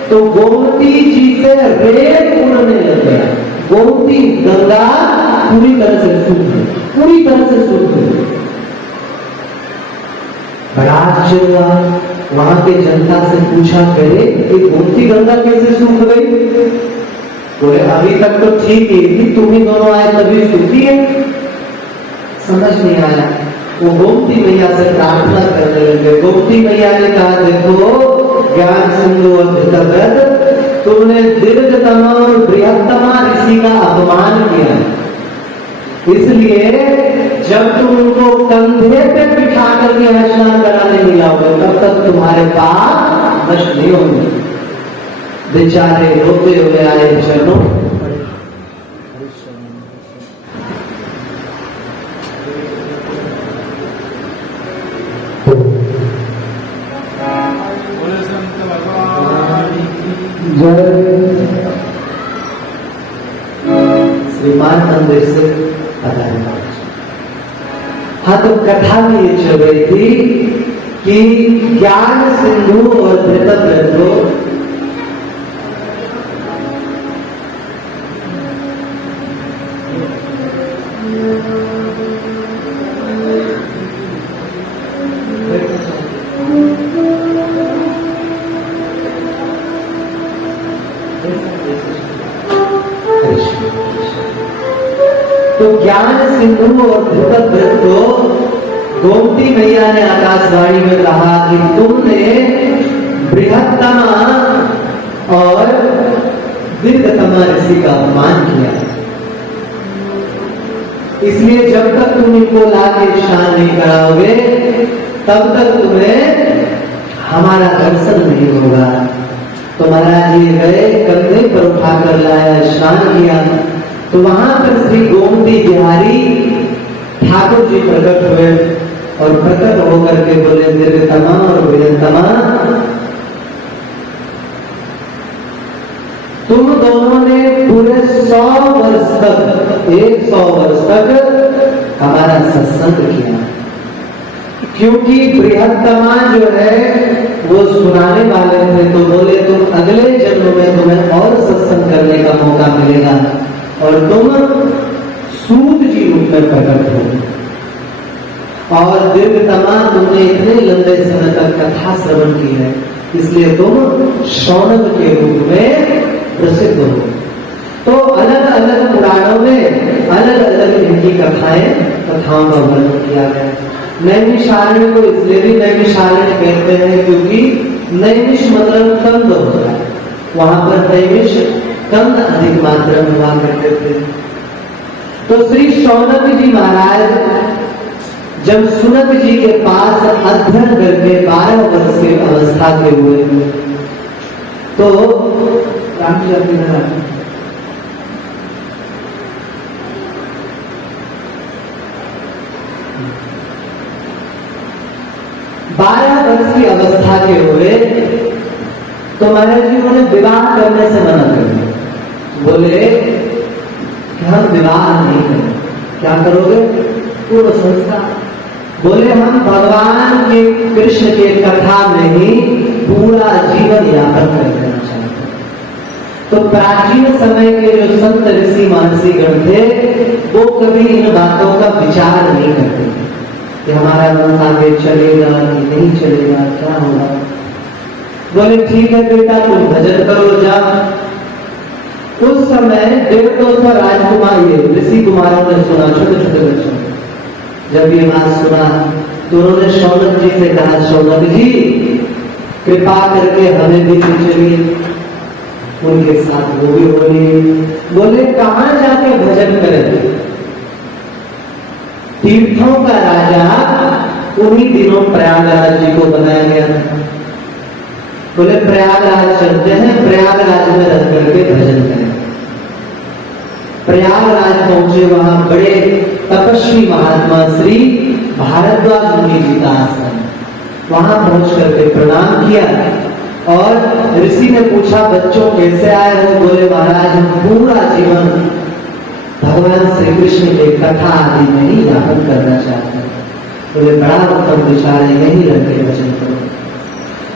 तो गोमती जी से रेत उड़ने लग गया। गोमती गंगा पूरी तरह से सूख गई, पूरी तरह से सूख गई। बड़ा आश्चर्य हुआ। वहां के जनता से पूछा करे कि गोमती गंगा कैसे सूख गई? बोले अभी तक तो ठीक ही थी, तुम ही दोनों आए तभी सूखी है। समझ नहीं आया। वो गोमती मैया से प्रार्थना करने लगे। गोमती मैया ने कहा देखो ज्ञान सिंधु और धृतव्रत, तुमने दीर्घतमा और बृहत्तमा ऋषि का अपमान किया, इसलिए जब तुम उनको कंधे पे बिठा करके स्नान कराने नहीं आओगे तब तक तुम्हारे पाप नष्ट नहीं होंगे। बेचारे रोते हुए आए चरणों। श्रीमान मंदिर से पता नहीं। हाँ तो कथा में ये चल रही थी कि ज्ञान सिंधु और धृतव्रत तो ज्ञान सिंधु और धृतव्रत को गोमती मैया ने आकाशवाणी में कहा कि तुमने बृहत्तमा और दीर्घतमा ऋषि का अपमान किया, इसलिए जब तक तुम इनको लाके स्नान नहीं कराओगे तब तक तुम्हें हमारा दर्शन नहीं होगा। तो महाराज जी गए, कंधे पर उठाकर लाया, स्नान किया। तो वहां पर श्री गोमती बिहारी ठाकुर जी प्रकट हुए और प्रकट होकर के बोले दीर्घतमा और बृहत्तमा, तुम दोनों ने पूरे 100 वर्ष तक 100 वर्ष तक हमारा सत्संग किया, क्योंकि बृहत्तमा जो है वो सुनाने वाले थे। तो बोले तुम अगले जन्म में तुम्हें और सत्संग करने का मौका मिलेगा और तुम सूत जी रूप में प्रकट हो। और दीर्घतमा तुमने इतने लंबे समय तक कथा श्रवण की है, इसलिए तुम शौनक के रूप में प्रसिद्ध हो। तो अलग अलग पुराणों में अलग अलग इनकी कथाओं का वर्णन किया गया। नैमिषारण्य को इसलिए भी नैमिषारण्य कहते हैं क्योंकि नैमिष मतलब कंद होता है, वहां पर नैमिष कंद अधिक मात्रा में हुआ करते थे। तो श्री शौनक जी महाराज जब सुनक जी के पास अध्ययन करके 12 वर्ष के अवस्था के हुए तो राम जी अपनी 12 वर्ष की अवस्था के हुए तो महाराज जी उन्होंने विवाह करने से मना कर दिया। बोले कि हम विवाह नहीं करें। क्या करोगे? पूर्व संस्कार। बोले हम भगवान के कृष्ण के कथा में ही पूरा जीवन यापन कर देना चाहते हैं। तो प्राचीन समय के जो संत ऋषि महर्षि गण थे वो कभी इन बातों का विचार नहीं करते कि हमारा वंश आगे चलेगा कि नहीं चलेगा, क्या होगा। बोले ठीक है बेटा तुम भजन करो जा। उस समय 150 राजकुमार ये ऋषि कुमारों ने सुना, छोटे छोटे बच्चों जब ये बात सुना तो उन्होंने शौनक जी से कहा, शौनक जी कृपा करके हमें भी चलिए। उनके साथ वो भी बोले। बोले कहां जाके भजन करें? तीर्थों का राजा उन्हीं दिनों प्रयागराज जी को बनाया गया था। बोले प्रयागराज चलते हैं, प्रयागराज में रह करके भजन करें। प्रयागराज पहुंचे, वहां बड़े तपस्वी महात्मा श्री भारद्वाज मुनि जी का आश्रम, वहां पहुंच करके प्रणाम किया और ऋषि ने पूछा बच्चों कैसे आए हो? बोले महाराज हम पूरा जीवन भगवान श्री कृष्ण के कथा आदि में ही यापन करना चाहते हैं। बोले बड़ा उत्तम विचार है, यही रहते भजन करो।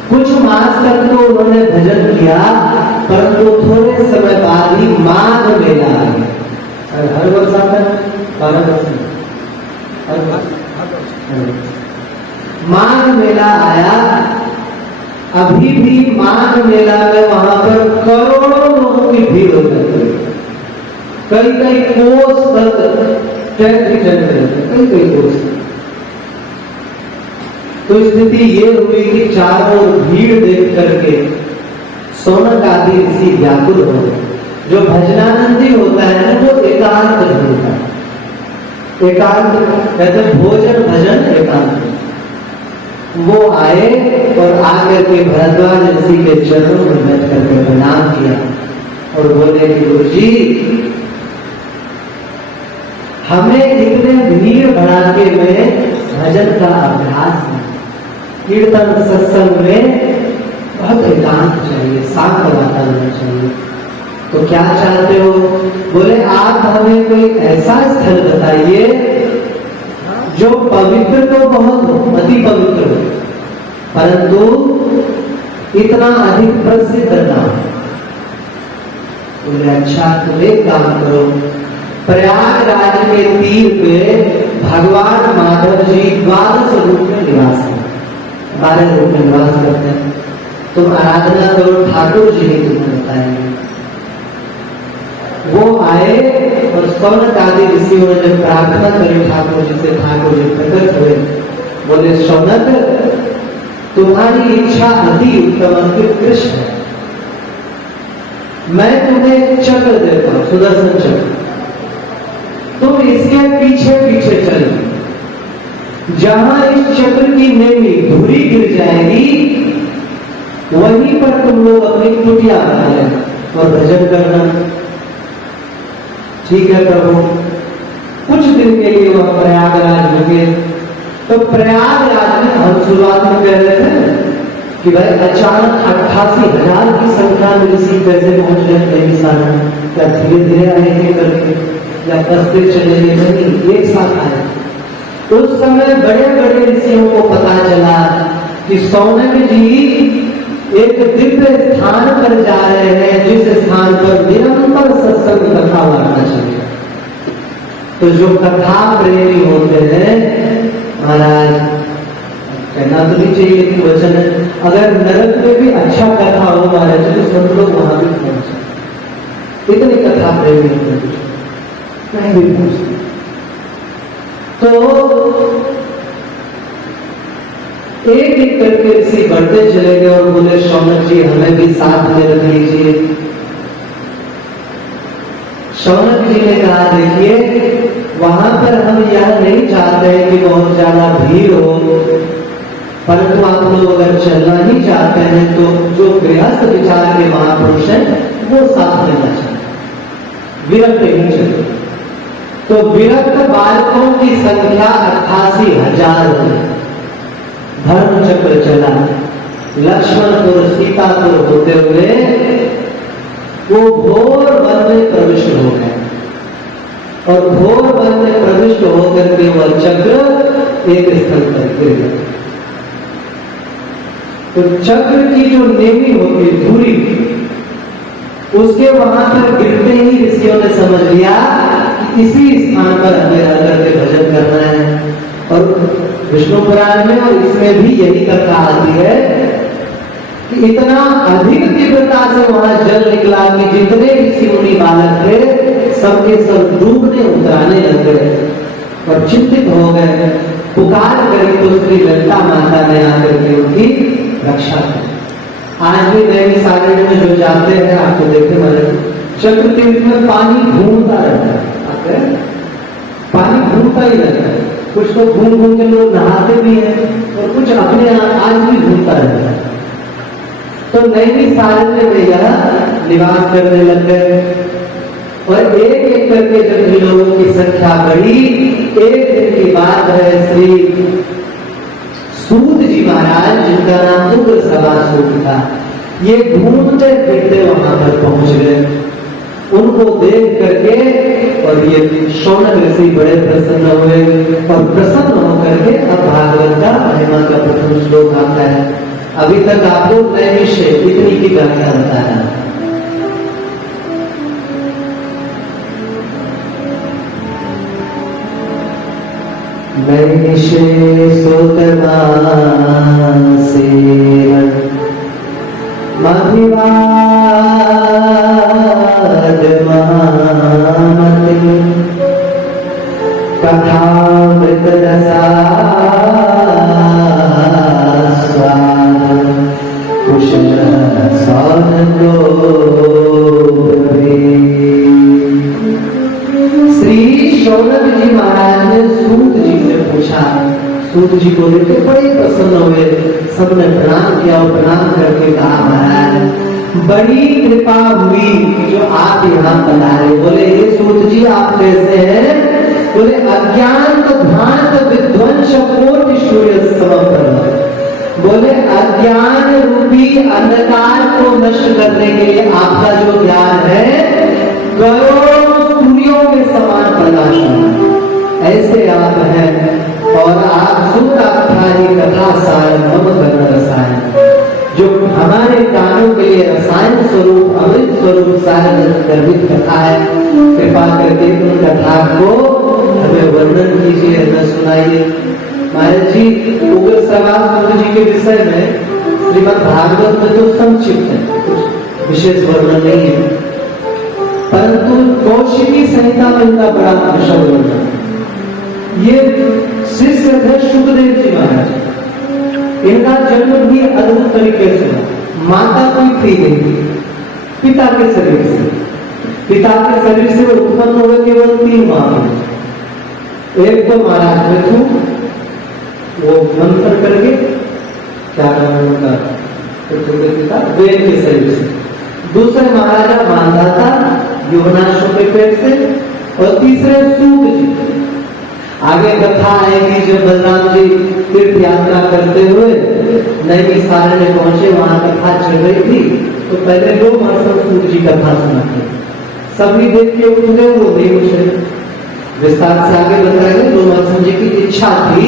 कुछ मास तक तो उन्होंने भजन किया, परंतु थोड़े समय बाद ही माघ मेला आ गया। हर वर्ष आता है 12 वर्ष माघ मेला आया। अभी भी माघ मेला में वहां पर करोड़ों लोगों की भीड़ हो जाती है। कई कई कोस तक ट्रैफिक चलते रहते, कई कई कोस। तो स्थिति ये हुई कि चारों भीड़ देख करके सौनक आदि ऋषि व्याकुल हो गए। जो भजनानंदी होता है ना वो एकांत होता है। एकांत कहते भोजन भजन एकांत। वो आए और आकर के भरद्वाज ऋषि के चरणों में बैठ करके प्रणाम किया और बोले कि गुरु जी हमें इतने भीड़ भड़ाके में भजन का अभ्यास है। कीर्तन सत्संग में बहुत एकांत चाहिए, शांत वातावरण चाहिए। तो क्या चाहते हो? बोले आप हमें कोई ऐसा स्थल बताइए जो पवित्र तो बहुत हो, अति पवित्र हो, परंतु इतना अधिक प्रसिद्ध ना हो। बोले अच्छा तुम एक काम करो, प्रयागराज के तीर पे भगवान माधव जी 12 रूप में निवास करते, 12 रूप में निवास करते हैं। तुम आराधना करो, ठाकुर जी ही तुम्हें बताएंगे। वो आए और सौनक आदि ऋषियों ने जब प्रार्थना करी ठाकुर जी से, ठाकुर जी प्रकट हुए। बोले सौनक तुम्हारी इच्छा अति उत्तम कृष्ण है, मैं तुम्हें चक्र देता हूं, सुदर्शन चक्र। तुम इसके पीछे पीछे चलो, जहां इस चक्र की नेमी धूरी गिर जाएगी वहीं पर तुम लोग अपनी कुटिया बना लेना और भजन करना। ठीक है प्रभु। कुछ दिन के लिए वह प्रयागराज रुके। तो प्रयागराज में हम शुरुआत में कह रहे थे कि भाई अचानक 88,000 की संख्या में ऋषि कैसे पहुंच गए नैमिषारण्य? क्या धीरे धीरे आएंगे करके या कस्ते चलेंगे? नहीं, एक साथ आए। उस समय बड़े बड़े ऋषियों को पता चला कि सौनक जी एक दिव्य स्थान पर जा रहे हैं, जिस स्थान पर निरंतर सत्संग कथा वार्ता चलेगा। तो जो कथा प्रेमी होते हैं महाराज, कहना तो नहीं चाहिए कि वचन है, अगर नरक में भी अच्छा कथा हो महाराज तो सब लोग वहां भी पहुंचे। इतनी कथा प्रेमी होते हैं, नहीं भी पहुंचते। तो एक एक करके ऋषि बढ़ते चले गए और बोले शौनक जी हमें भी साथ में रख लीजिए। शौनक जी ने कहा देखिए वहां पर हम यह नहीं चाहते हैं कि बहुत ज्यादा भीड़ हो, परंतु आप लोग अगर चलना ही चाहते हैं तो जो गृहस्थ विचार के महापुरुष हैं वो साथ लेना चाहिए, विरक्त नहीं चले। तो विरक्त बालकों की संख्या 88,000 हुई। धर्म चक्र चला, लक्ष्मणपुर सीतापुर होते हुए वो घोर वन में प्रविष्ट हो गए और घोर वन में प्रविष्ट होकर के वह चक्र एक स्थल पर गिर गया। तो चक्र की जो नेमी होती धुरी, उसके वहां पर गिरते ही ऋषियों ने समझ लिया कि इसी स्थान पर हमें रह करके भजन करना है। और विष्णु पुराण में और इसमें भी यही कथा आती है कि इतना अधिक तीव्रता से वहां जल निकला कि जितने ऋषि मुनि बालक थे सबके सब डूबने उतराने लग गए और चिंतित हो गए। पुकार करी तो श्री ललिता माता ने आकर के उनकी रक्षा की। आज भी नैमिषारण्य में जो जाते हैं आपको देखे महाराज, चक्र तीर्थ में पानी घूमता रहता है, पानी घूमता ही रहता है। कुछ तो घूम घूम के लोग नहाते भी हैं और कुछ अपने आज भी घूमता रहता है। तो नैमिषारण्य में यह निवास करने लग गए और एक एक करके जब इन लोगों की संख्या बढ़ी, एक दिन की बात है, श्री सूत जी महाराज जिनका नाम उग्र सभा सूत था, ये घूमते फिरते वहां पर पहुंच गए। उनको देख करके और ये शौनक ऋषि बड़े प्रसन्न हुए और प्रसन्न होकर के अब भागवत का महिमा का प्रथम श्लोक आता है। अभी तक आपको नैमिष इतनी की व्याख्या बताया। नैमिषे सुतमासेन मभिवादमामति कथामृतरसास्वाद कुशलः साधको श्री शौनक जी महाराज ने सूत जी से पूछा। सूत जी को देख के बड़े प्रसन्न हुए, सबने प्रणाम किया और प्रणाम करके कहा महाराज बड़ी कृपा हुई जो आप यहाँ पधारे। बोले ये सूत जी आप कैसे हैं? बोले अज्ञान भ्रांत विध्वंस कोटि सूर्य समप्रभ। बोले अज्ञान रूपी अंधकार को नष्ट करने के लिए आपका जो ज्ञान है करोड़ों सूर्यों के समान प्रकाशमान ऐसे आप हैं। और आप सूत्राख्यानी कथा सार मम कर्ण रसायन जो हमारे कानों के लिए रसायन स्वरूप अमृत स्वरूप सार गर्भित कथा है। कृपा करके उन कथा को हमें वर्णन कीजिए, न सुनाइए। महाराज जी उग्र सवाल सूत जी के विषय में श्रीमद् भागवत में तो संक्षिप्त है, कुछ विशेष वर्णन नहीं है, परंतु कौशिकी संहिता में इनका बड़ा विशद वर्णन। ये शिष्य थे शुकदेव जी महाराज। इनका जन्म भी अद्भुत तरीके से हुआ। माता कोई थी नहीं, पिता के शरीर से। पिता के शरीर से उत्पन्न हुए केवल 3 महापुरुष। एक तो महाराज पृथु, वो मंत्र करके क्या नाम है उनका, पृथु के पिता वेद के शरीर से। दूसरे महाराजा मानधाता युवनाश्व के पेट से। और तीसरे सूत जी। आगे कथा आएगी जब बलराम जी तीर्थ यात्रा करते हुए नैमिषारण्य पहुंचे, वहां कथा चल रही थी तो पहले 2 वर्ष सूत जी कथा सुनाते। सभी देख के उठ गए, वो नहीं उठे। विस्तार से आगे बताएंगे। 2 वर्ष जी की इच्छा थी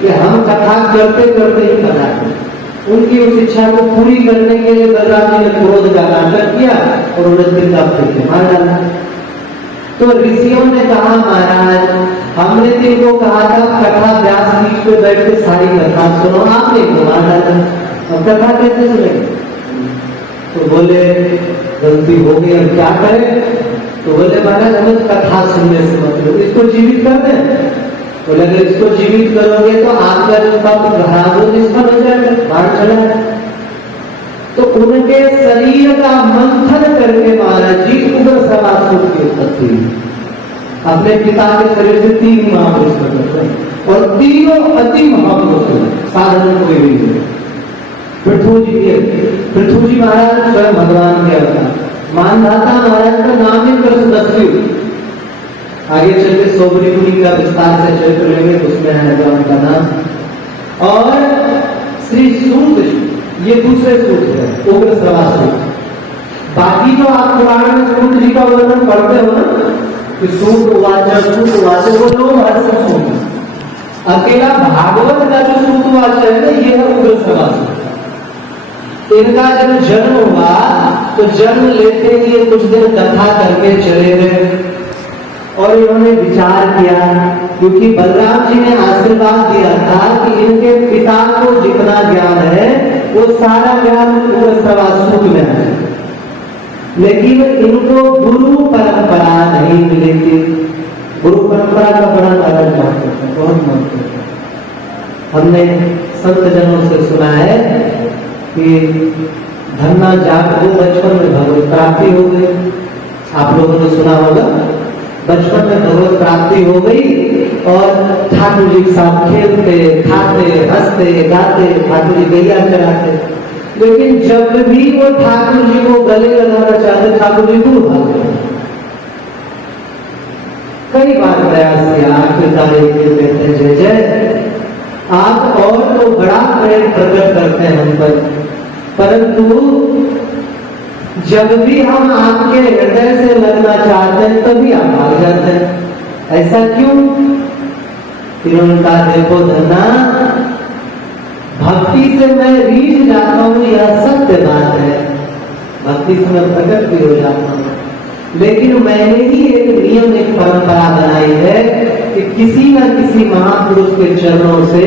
कि हम कथा करते करते ही कथा करें। उनकी उस इच्छा को पूरी करने के लिए बलराम जी ने क्रोध का नाटक किया और उन्हें तिरका फेंक मार डाला। तो ऋषियों ने कहा महाराज हमने तुमको कहा था कथा व्यास बीच पे बैठ के सारी कथा सुनो, आपने मार डाला, अब कथा कैसे सुनेंगे? तो बोले गलती हो गई, अब क्या करें? तो बोले महाराज हमें कथा सुनने से मतलब इसको जीवित कर दें। बोले अगर इसको जीवित करोगे तो आपका जो तप घराव निष्फल हो जाएगा, बाढ़ चला। तो उनके शरीर का मंथन करके महाराज जी उग्र समासूत की उत्पत्ति हुई। अपने पिता के शरीर से 3 महापुरुष प्रकट हुए और तीनों अति महापुरुष हुए, साधारण कोई नहीं हुए। पृथु जी महाराज स्वयं भगवान के अवतार। मानधाता महाराज का नाम ही कृष्णदस्यु। आगे चलते सोबरी मुनि का विस्तार से चरित्र लेंगे, उसमें है उनका नाम। और श्री सूत जी ये दूसरे सूत है, उग्र श्रवासूत। बाकी जो आप पुराण में सूत जी का वर्णन पढ़ते हो ना कि सूत वाचा वो लोग हर सब सूत। अकेला भागवत का जो सूत वाचा है ना ये है उग्र श्रवासूत। इनका जब जन्म हुआ तो जन्म लेते ही कुछ दिन कथा करके चले गए और इन्होंने विचार किया, क्योंकि बलराम जी ने आशीर्वाद दिया था कि इनके पिता को जितना ज्ञान है वो सारा ज्ञान सूत में है, लेकिन इनको गुरु परंपरा नहीं मिलेगी। गुरु परंपरा का बड़ा अलग महत्व है, बहुत महत्व है। हमने संत जनों से सुना है कि धन्ना जाट को बचपन में भगवत प्राप्ति हो गई। आप लोगों ने सुना होगा, बचपन में भगवत प्राप्ति हो गई और ठाकुर जी के साथ खेलते खाते हंसते गाते ठाकुर जी गैया चराते। लेकिन जब भी वो ठाकुर जी को गले लगाना चाहते ठाकुर जी दूर भाग गए। कई बार प्रयास किया, आखिरकार कहते जय जय आप और तो बड़ा प्रेम प्रकट करते हैं हम पर, परंतु जब भी हम आपके हृदय से लगना चाहते हैं तभी आप भाग जाते हैं। ऐसा क्यों? इन्होंने कहा देखो धन्ना, भक्ति से मैं रीझ जाता हूं, यह सत्य बात है, भक्ति से मैं प्रकट भी हो जाता हूं, लेकिन मैंने ही एक नियम, एक परंपरा बनाई है कि किसी न किसी महापुरुष के चरणों से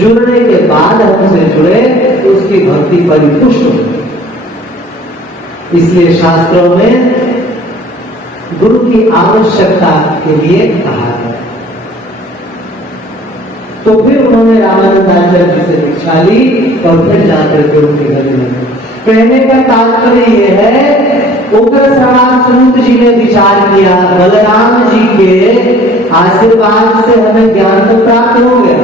जुड़ने के बाद हमसे जुड़े तो उसकी भक्ति परिपुष्ट हो। इसलिए शास्त्रों में गुरु की आवश्यकता के लिए कहा गया। तो फिर उन्होंने रामानंदाचार्य जी से दीक्षा ली और फिर जाकर के उनके गले लगे। कहने का तात्पर्य यह है, उग्रश्रवा सूत जी ने विचार किया बलराम जी के आशीर्वाद से हमें ज्ञान तो प्राप्त हो गया,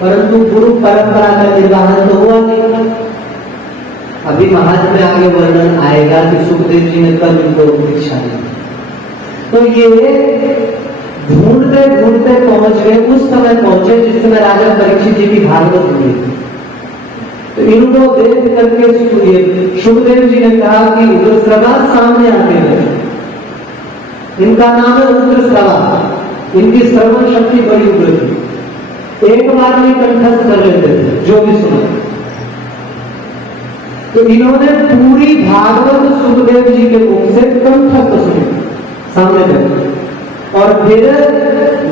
परंतु गुरु परंपरा का निर्वाहन तो हुआ नहीं। अभी महात्म में आगे वर्णन आएगा कि सुखदेव जी ने कब इनको दीक्षा दी। तो ये ढूंढते ढूंढते पहुंच गए, उस समय पहुंचे जिस समय राजा परीक्षित जी की भागवत हुई थी। तो इनको देख करके सुखदेव जी ने कहा कि उग्रश्रवा सामने आके बैठे। इनका नाम है उग्रश्रवा, इनकी श्रवण शक्ति बड़ी उग्र थी, एक बार में कंठस्थ कर लेते थे जो भी सुना। तो इन्होंने पूरी भागवत सुखदेव जी के मुख से कंठस्थ सुनी सामने बैठे, और फिर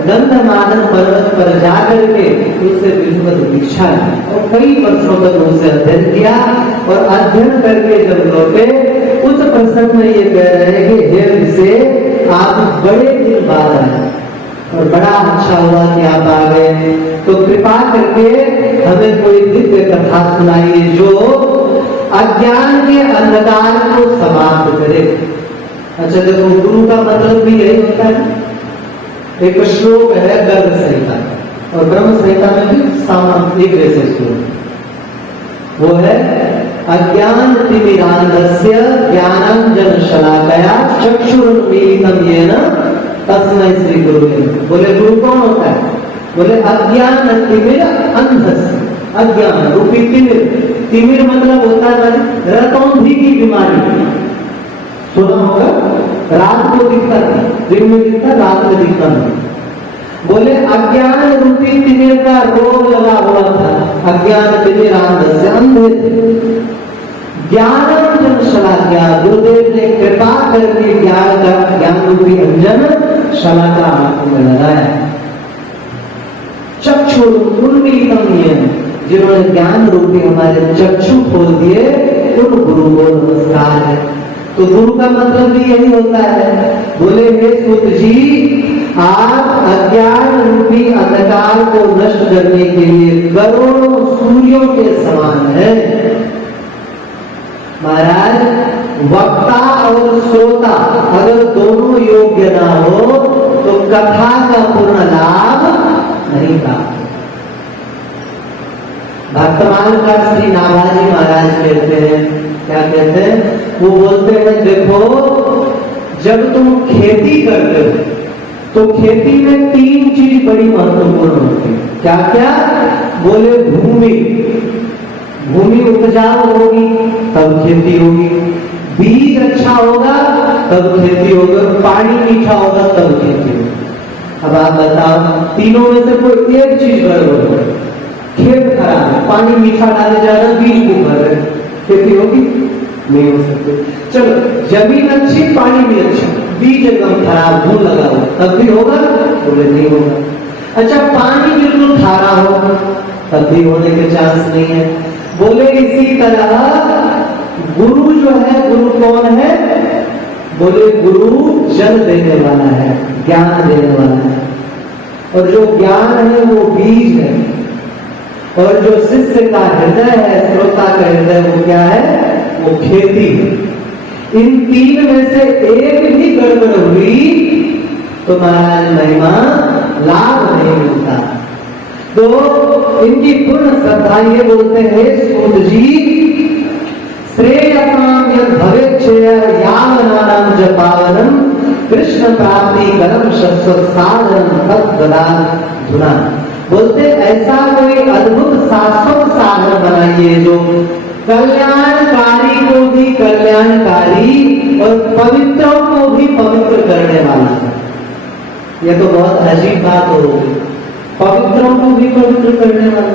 गंधमादन पर्वत पर जाकर के उनसे विधिवत दीक्षा ली और कई वर्षों तक उनसे अध्ययन किया। और अध्ययन करके जब लौटे उस प्रसंग में ये कह रहे हैं कि हे ऋषि, आप बड़े दिन बाद आए और बड़ा अच्छा हुआ कि आप आ गए, तो कृपा करके हमें कोई दिव्य कथा सुनाइए जो अज्ञान के अंधकार को समाप्त करे। अच्छा देखो, गुरु का मतलब भी यही होता है। एक श्लोक है गर्भ संहिता, और ब्रह्म संहिता में भी सामान्य जैसे श्लोक, वो है अज्ञान तिमिरांधस्य ज्ञानांजन शलाकया चक्षुरुन्मीलितं येन तस्मै श्री गुरुवे। बोले गुरु कौन होता है? बोले अज्ञान तिमिर अंधस्य, अज्ञान रूपी तिमिर। तिमिर मतलब होता है रतौंधी की बीमारी, सुना होगा, रात को दिखता नहीं, दिन में दिखता, रात में दिखता नहीं। बोले अज्ञान रूपी तिमिर का रोग लगा हुआ था, अज्ञान तिमिरांधस्य, अंधे थे। ज्ञानांजन शलाका, गुरुदेव ने कृपा करके ज्ञान रूपी अंजन शलाका आंखों में लगाया। चक्षुरुन्मीलितं येन, जिन्होंने ज्ञान रूपी हमारे चक्षु खोल दिए, उन गुरु को नमस्कार है। तो गुरु का मतलब भी यही होता है। बोले हे सूत जी, आप अज्ञान रूपी अंधकार को नष्ट करने के लिए करोड़ों सूर्यों के समान है। महाराज, वक्ता और श्रोता अगर दोनों योग्य ना हो तो कथा का पूर्ण लाभ नहीं प्राप्त। वर्तमान का श्री नाभाजी महाराज कहते हैं, क्या कहते हैं? वो बोलते हैं देखो, जब तुम खेती करते हो तो खेती में तीन चीज बड़ी महत्वपूर्ण होती है। क्या क्या? बोले भूमि, भूमि उपजाऊ होगी तब खेती होगी, बीज अच्छा होगा तब खेती होगा, पानी मीठा होगा तब खेती होगी। अब आप बताओ, तीनों में से कोई एक चीज गड़बड़ हो, खेत खराब है, पानी मीठा डाले जा रहा है, बीज को भर रहे, खेती होगी? नहीं हो सकती। चलो, जमीन अच्छी, पानी भी अच्छा, बीज एकदम खराब, धूल लगा हो, तब भी होगा? बोले नहीं होगा। अच्छा, पानी बिल्कुल खारा हो, तब भी होने के चांस नहीं है। बोले इसी तरह गुरु जो है, गुरु कौन है? बोले गुरु जल देने वाला है, ज्ञान देने वाला है, और जो ज्ञान है वो बीज है, और जो शिष्य का हृदय है, श्रोता का हृदय, वो क्या है? वो खेती है। इन तीन में से एक भी गड़बड़ हुई तो महाराज महिमा लाभ नहीं मिलता। तो इनकी पूर्ण श्रद्धा ये बोलते हैं, सूत जी, श्रेयसाम यद भवेच्छेय यावनानां च पावनम कृष्ण प्राप्ति करम शश्वत साधनम तद्वदा धुना। बोलते ऐसा कोई अद्भुत शाश्वत साधन बनाइए जो कल्याणकारी को भी कल्याणकारी और पवित्रों को भी पवित्र करने वाला है। यह तो बहुत अजीब बात होगी, पवित्रों को भी पवित्र करने वाला,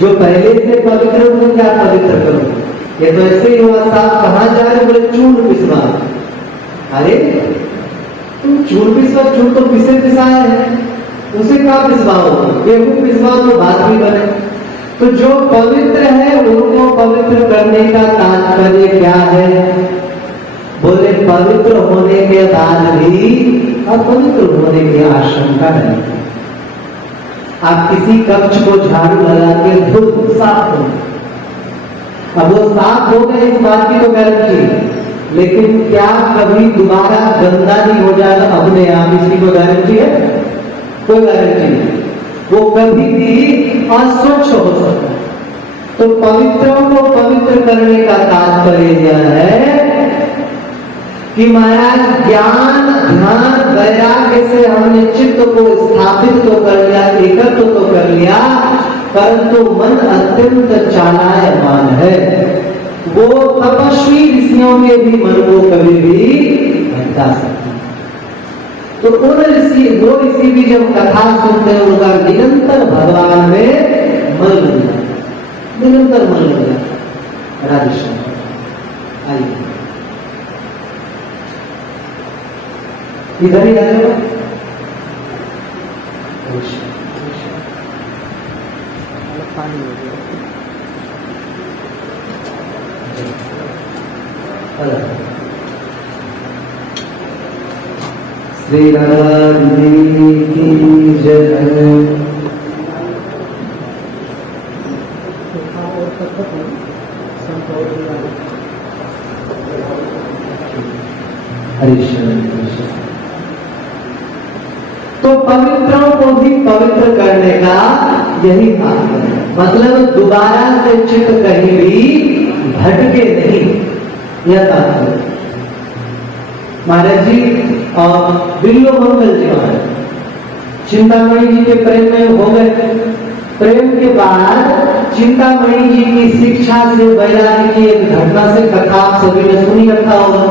जो पहले से पवित्र को क्या पवित्र करो। ये तो ऐसे ही हुआ, साहब कहाँ जा रहे, बोले चूड़ पिसवा। अरे तुम चूड़ पिसवा, चूड़ तो पिसे पिसाया है, उसे कहाँ पिसवाओ, गेहूं पिसवाओ तो बात भी बने। तो जो पवित्र है उनको पवित्र करने का तात्पर्य क्या है, बोले पवित्र होने के बाद भी अपवित्र होने की आशंका नहीं। आप किसी कक्ष को झाड़ू लगा के धूल साफ हो, अब वो साफ हो गए इस बात की तो गारंटी, लेकिन क्या कभी दोबारा गंदा नहीं हो जाएगा अपने आप, इसकी कोई गारंटी है? कोई गारंटी नहीं, वो कभी भी अस्वच्छ हो सकता है। तो पवित्रों को पवित्र करने का तात्पर्य यह है कि महाराज ज्ञान ध्यान वैराग्य से हमने चित्त को स्थापित तो कर लिया, एकत्र तो कर लिया, परंतु मन अत्यंत चालायमान है। वो तपस्वी ऋषियों के भी मन को कभी भी हटा सकता। तो उन ऋषि, वो ऋषि भी जब कथा सुनते हैं उनका निरंतर भगवान में मन लग जाता, निरंतर मन लग जाता। राधेश्याम आइए इधर ही आ जाओ। पानी हो गया। श्री राधे की जय। तो पवित्रों को भी पवित्र करने का यही तात्पर्य है, मतलब दोबारा से चित्त कहीं भी भटके नहीं, यह तात्पर्य। महाराज जी और बिल्लो मंगल जी महाराज चिंतामणि जी के प्रेम में हो गए। प्रेम के बाद चिंतामणि जी की शिक्षा से वैराग्य की एक घटना से कथा आप सभी ने सुनी रखा होगा,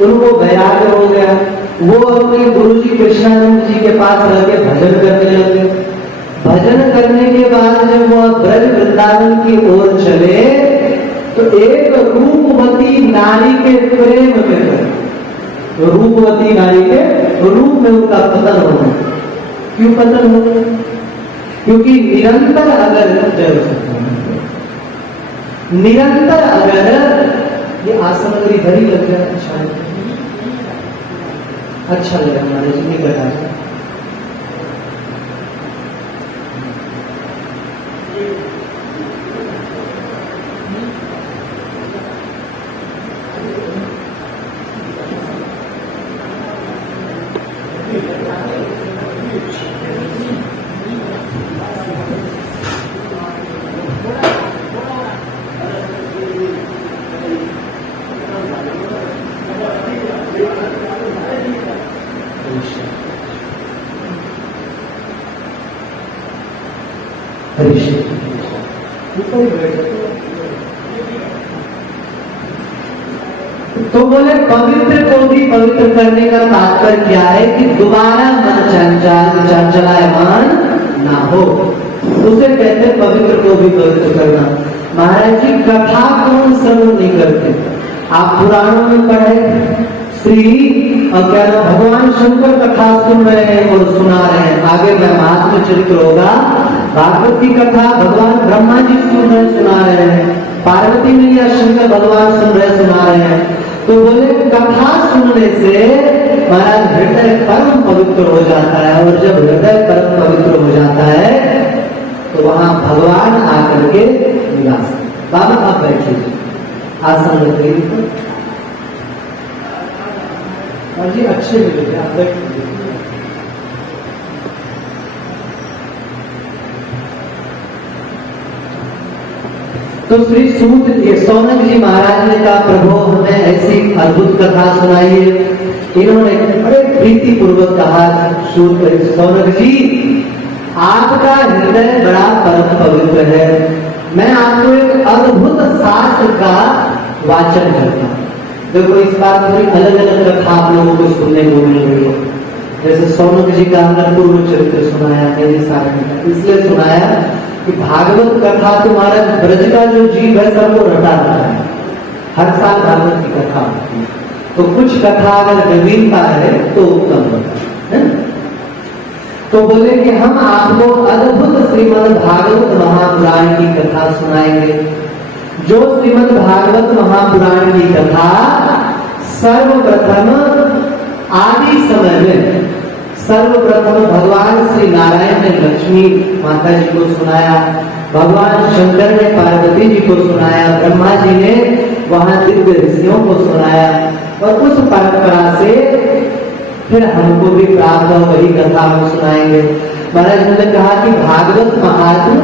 उनको वैराग्य हो गया। वो अपने गुरुजी कृष्णानंद जी के पास रह के भजन करने लगे। भजन करने के बाद जब वो ब्रज वृंदावन की ओर चले तो एक रूपवती नारी के प्रेम में, तो रूपवती नारी के रूप में उनका पतन हो गया। क्यों पतन हो गया? क्योंकि निरंतर अगर निरंतर अगर ये आसन अगर इधर ही लग जाए अच्छा लगा हमारे जी निकट आ जाए। तो बोले पवित्र को भी पवित्र करने का तात्पर्य क्या है कि दोबारा मन चंचलायमान ना हो, उसे कहते पवित्र को भी पवित्र करना। महाराज जी कथा कौन श्रवण नहीं करते, आप पुराणों में पढ़े श्री और क्या भगवान शंकर कथा सुन रहे हैं और सुना रहे हैं। आगे में महात्म चरित्र होगा, भागवत की कथा भगवान ब्रह्मा जी सुन रहे सुना रहे हैं, पार्वती मैया शंकर भगवान सुन रहे सुना रहे हैं। तो बोले कथा सुनने से महाराज हृदय परम पवित्र हो जाता है, और जब हृदय परम पवित्र हो जाता है तो वहां भगवान आकर के निवास। बाबा आप बैठे आसन लगे और जी अच्छे मिले आप बैठे। तो श्री सूत सौनक जी महाराज ने कहा प्रभु हमें ऐसी अद्भुत कथा सुनाई है। इन्होंने बड़े प्रीति पूर्वक कहा सौनक जी आपका हृदय बड़ा परम पवित्र है, मैं आपको एक अद्भुत शास्त्र का वाचन करता हूं। देखो इस बार थोड़ी अलग अलग कथा आप लोगों को सुनने को मिल रही है। जैसे सोनक जी का हमने पूर्व चरित्र सुनाया, मेरे साथ इसलिए सुनाया कि भागवत कथा तुम्हारा ब्रज का जो जीव है सबको रटा रहा है। हर साल भागवत की कथा होती है, तो कुछ कथा अगर नवीनता है तो उत्तम होता है। तो बोले कि हम आपको अद्भुत श्रीमद् भागवत महापुराण की कथा सुनाएंगे। जो श्रीमद् भागवत महापुराण की कथा सर्वप्रथम आदि समय में सर्वप्रथम भगवान श्री नारायण ने लक्ष्मी माता जी को सुनाया, भगवान शंकर ने पार्वती जी को सुनाया, ब्रह्मा जी ने वहां दिव्य ऋषियों को सुनाया, और उस परंपरा से फिर हमको भी प्राप्त हो वही कथा हम सुनाएंगे। महाराज ने कहा कि भागवत महात्म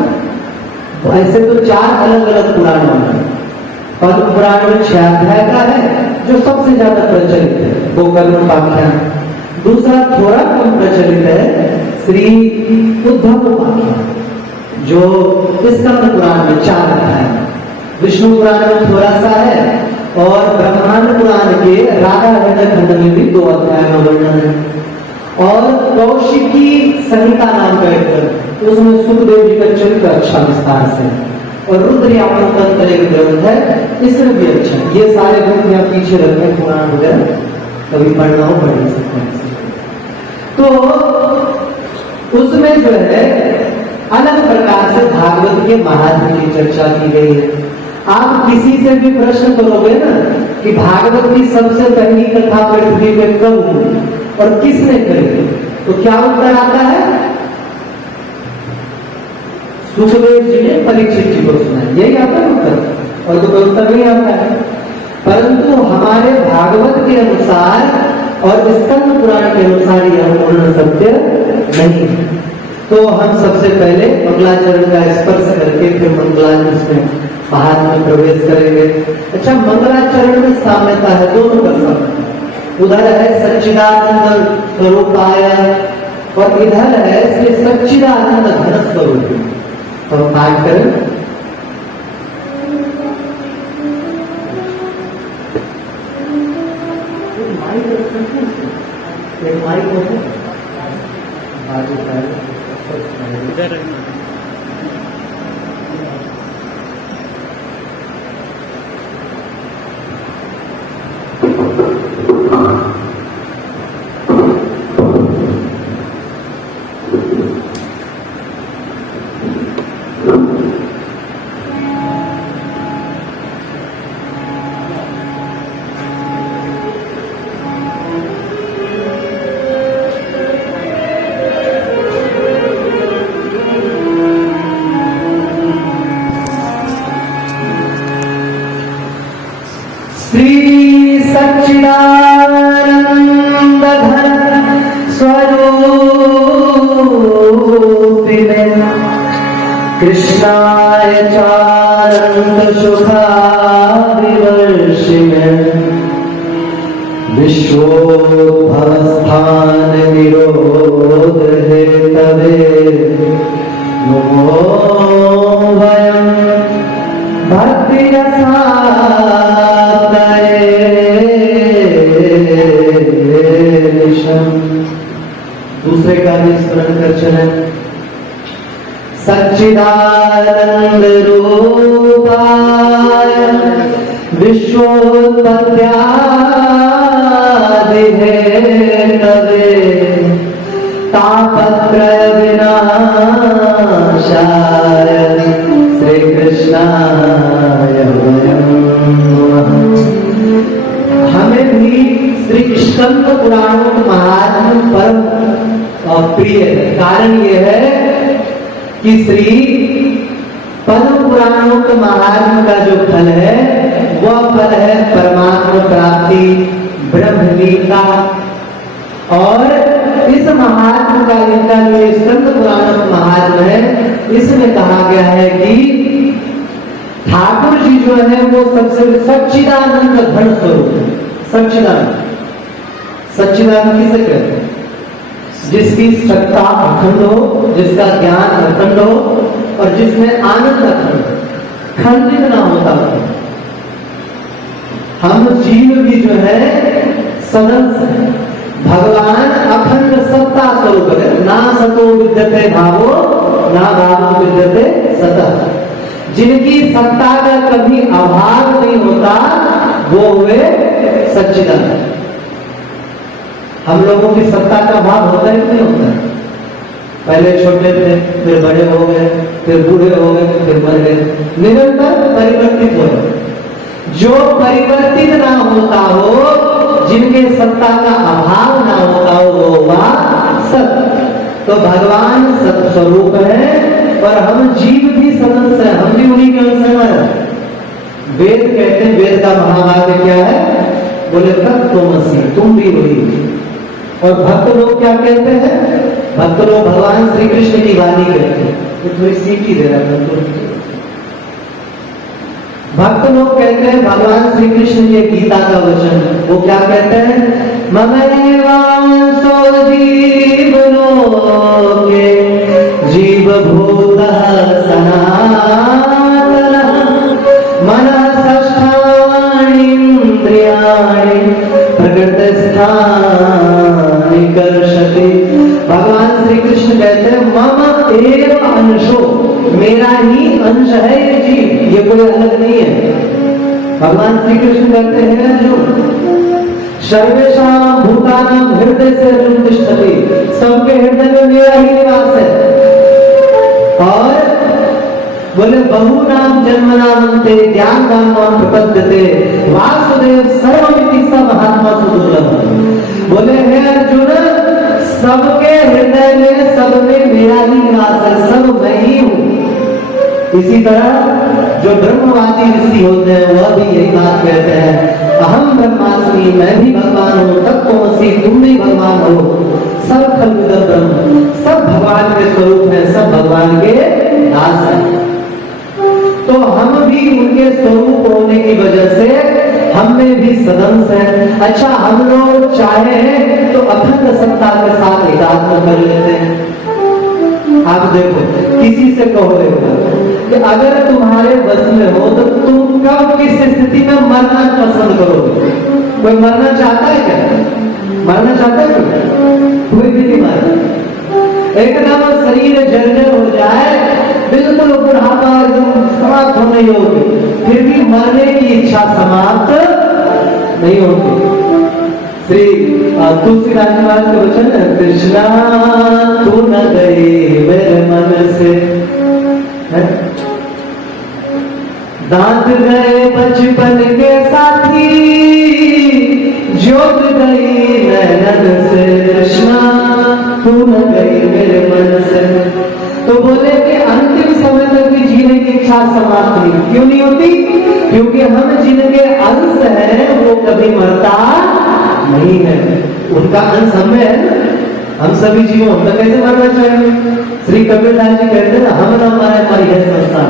ऐसे तो 4 अलग अलग पुराणों में, पद्म पुराण में 6 अध्याय का है जो सबसे ज्यादा प्रचलित है, वो कर्मोपाख्यान। दूसरा थोड़ा कम प्रचलित है श्री उद्धव उपाख्यान, जो स्कंद पुराण में 4 अध्याय है, विष्णु पुराण में थोड़ा सा है, और ब्रह्मांड पुराण के राधा हृदय खंड में भी 2 अध्याय में वर्णन है। और कौशिकी संहिता नाम का एक ग्रंथ, उसमें सुखदेव जी का चरित्र अच्छा विस्तार से, और रुद्रयापन तंत्र एक ग्रंथ है, इसमें भी अच्छा। ये सारे ग्रंथ यहाँ पीछे रखे पुराण वगैरह, कभी पढ़ना हो पढ़ सकते हैं। तो उसमें जो है अलग प्रकार से भागवत के महात्म्य की चर्चा की गई है। आप किसी से भी प्रश्न करोगे ना कि भागवत की सबसे पहली कथा पृथ्वी पे कब हुई और किसने करी, तो क्या उत्तर आता है? सुखदेव जी ने परीक्षित जी को सुना, यही आता है उत्तर, और तो कोई उत्तर नहीं आता है। परंतु हमारे भागवत के अनुसार और स्कंद पुराण के अनुसार यह पूर्ण सत्य नहीं है। तो हम सबसे पहले मंगलाचरण का स्पर्श करके फिर मंगलाचरण में महात्म में प्रवेश करेंगे। अच्छा, मंगलाचरण में साम्यता है दोनों का साम्य, उधर है सच्चिदानंद स्वरूपाय और इधर है श्री सच्चिदानंद घन स्वरूप। तो पाठ करें। माइक हो इधर कृष्णाय चारंत सुखादिवर्षिणे विश्वोद्भवस्थान निरोध हेतवे नमो वयं भक्तिरसाप्तये। दूसरे का भी स्मरण कर चले। सच्चिदानंद रूपाय विश्वोत्पत्त्यादि हेतवे तापत्रय विनाशाय श्री कृष्णाय वयं नमः। हमें भी श्री स्कंद पुराणों के महात्म्य परम प्रिय है। कारण यह है कि श्री पद्म पुराणों के महात्म्य का जो फल है वह फल है परमात्मा प्राप्ति, ब्रह्मलीला। और इस महात्म्य का इनका जो स्कंद पुराणों का महात्म्य है, इसमें कहा गया है कि ठाकुर जी जो है वो सबसे सच्चिदानंद घन स्वरूप है। सच्चिदानंद, सच्चिदानंद किसे कहते हैं? जिसकी सत्ता अखंड हो, जिसका ज्ञान अखंड हो और जिसमें आनंद अखंड, खंडित ना होता हो। हम जीव भी जो है सदंश है। भगवान अखंड सत्ता स्वरूप है। ना सतो विद्यते भावो ना भावो विद्यते सतः। जिनकी सत्ता का कभी अभाव नहीं होता वो हुए सच्चिदानंद। हम लोगों की सत्ता का अभाव होता है कि नहीं होता है? पहले छोटे थे, फिर बड़े हो गए, फिर बूढ़े हो गए, फिर मर गए, निरंतर परिवर्तित हो गए। जो परिवर्तित ना होता हो, जिनके सत्ता का अभाव ना होता हो, वो हुआ सत्य। तो भगवान सत स्वरूप है और हम जीव भी सदंश है, हम भी उन्हीं के अंश हैं। वेद कहते हैं, वेद का महावाक्य क्या है? बोले तत्त्वमसि, तुम भी वही। और भक्त लोग क्या कहते हैं? भक्त लोग भगवान श्री कृष्ण की वाणी कहते हैं। तो थोड़ी सीखी दे रहा था। भक्त लोग कहते हैं भगवान श्री कृष्ण के गीता का वचन, वो क्या कहते हैं? ममैवांसो जीवलोके जीवभूतः सनातनः मनः षष्ठानि इंद्रियाणि प्रकृतिस्थानि कर्षति। भगवान श्री कृष्ण कहते हैं मम एव अंशो, मेरा ही अंश है ये जीव, ये कोई अलग नहीं है। भगवान श्री कृष्ण कहते हैं अर्जुन, सर्वेषां भूतानां हृदय से अर्जुन तिष्ठति, सबके हृदय में मेरा ही निवास है। और बोले बहुनाम जन्मनामन्ते ज्ञानवान् मां प्रपद्यते वासुदेव सर्वमिति स महात्मा सुदुर्लभः। बोले हे अर्जुन, सबके हृदय में सब में मेरा ही निवास है, सब मैं ही हूं। इसी तरह जो ब्रह्मवादी ऋषि होते हैं वह भी यही बात कहते हैं, अहम ब्रह्मास्मि, मैं भी भगवान हूं, तत्त्वमसि, तुम भी भगवान हो, सब खल्विदं ब्रह्म, सब भगवान के स्वरूप है, सब भगवान के दास हैं। तो हम भी उनके स्वरूप होने की वजह से हम में भी सदंश है। अच्छा, हम लोग चाहे तो अखंड सत्ता के साथ एकात्म कर लेते हैं। आप देखो, किसी से कहोगे कि अगर तुम्हारे बस में हो तो तुम कब किस स्थिति में मरना पसंद करोगे? कोई मरना चाहता है क्या? मरना चाहता है कोई भी नहीं मरना। एकदम शरीर जर्जर हो जाए, बिल्कुल बुढ़ापा एकदम समाप्त होने योग्य, फिर भी मरने की इच्छा समाप्त नहीं होती। श्री तुलसीदास महाराज के वचन है, कृष्णा तू न गई मेरे मन से, दांत गए बचपन के साथी, ज्योत गई नैनन से, कृष्णा तू न गई मेरे मन से। तो बोले कि अंतिम समय तक भी जीने की इच्छा समाप्त नहीं, क्यों नहीं होती? क्योंकि हम जिनके अंश हैं वो कभी मरता नहीं है, उनका अंश हम में है ना। हम सभी जीवों में कैसे मरना चाहिए? श्री कबीरदास जी कहते हैं, हम न मरे मरी है संस्थान,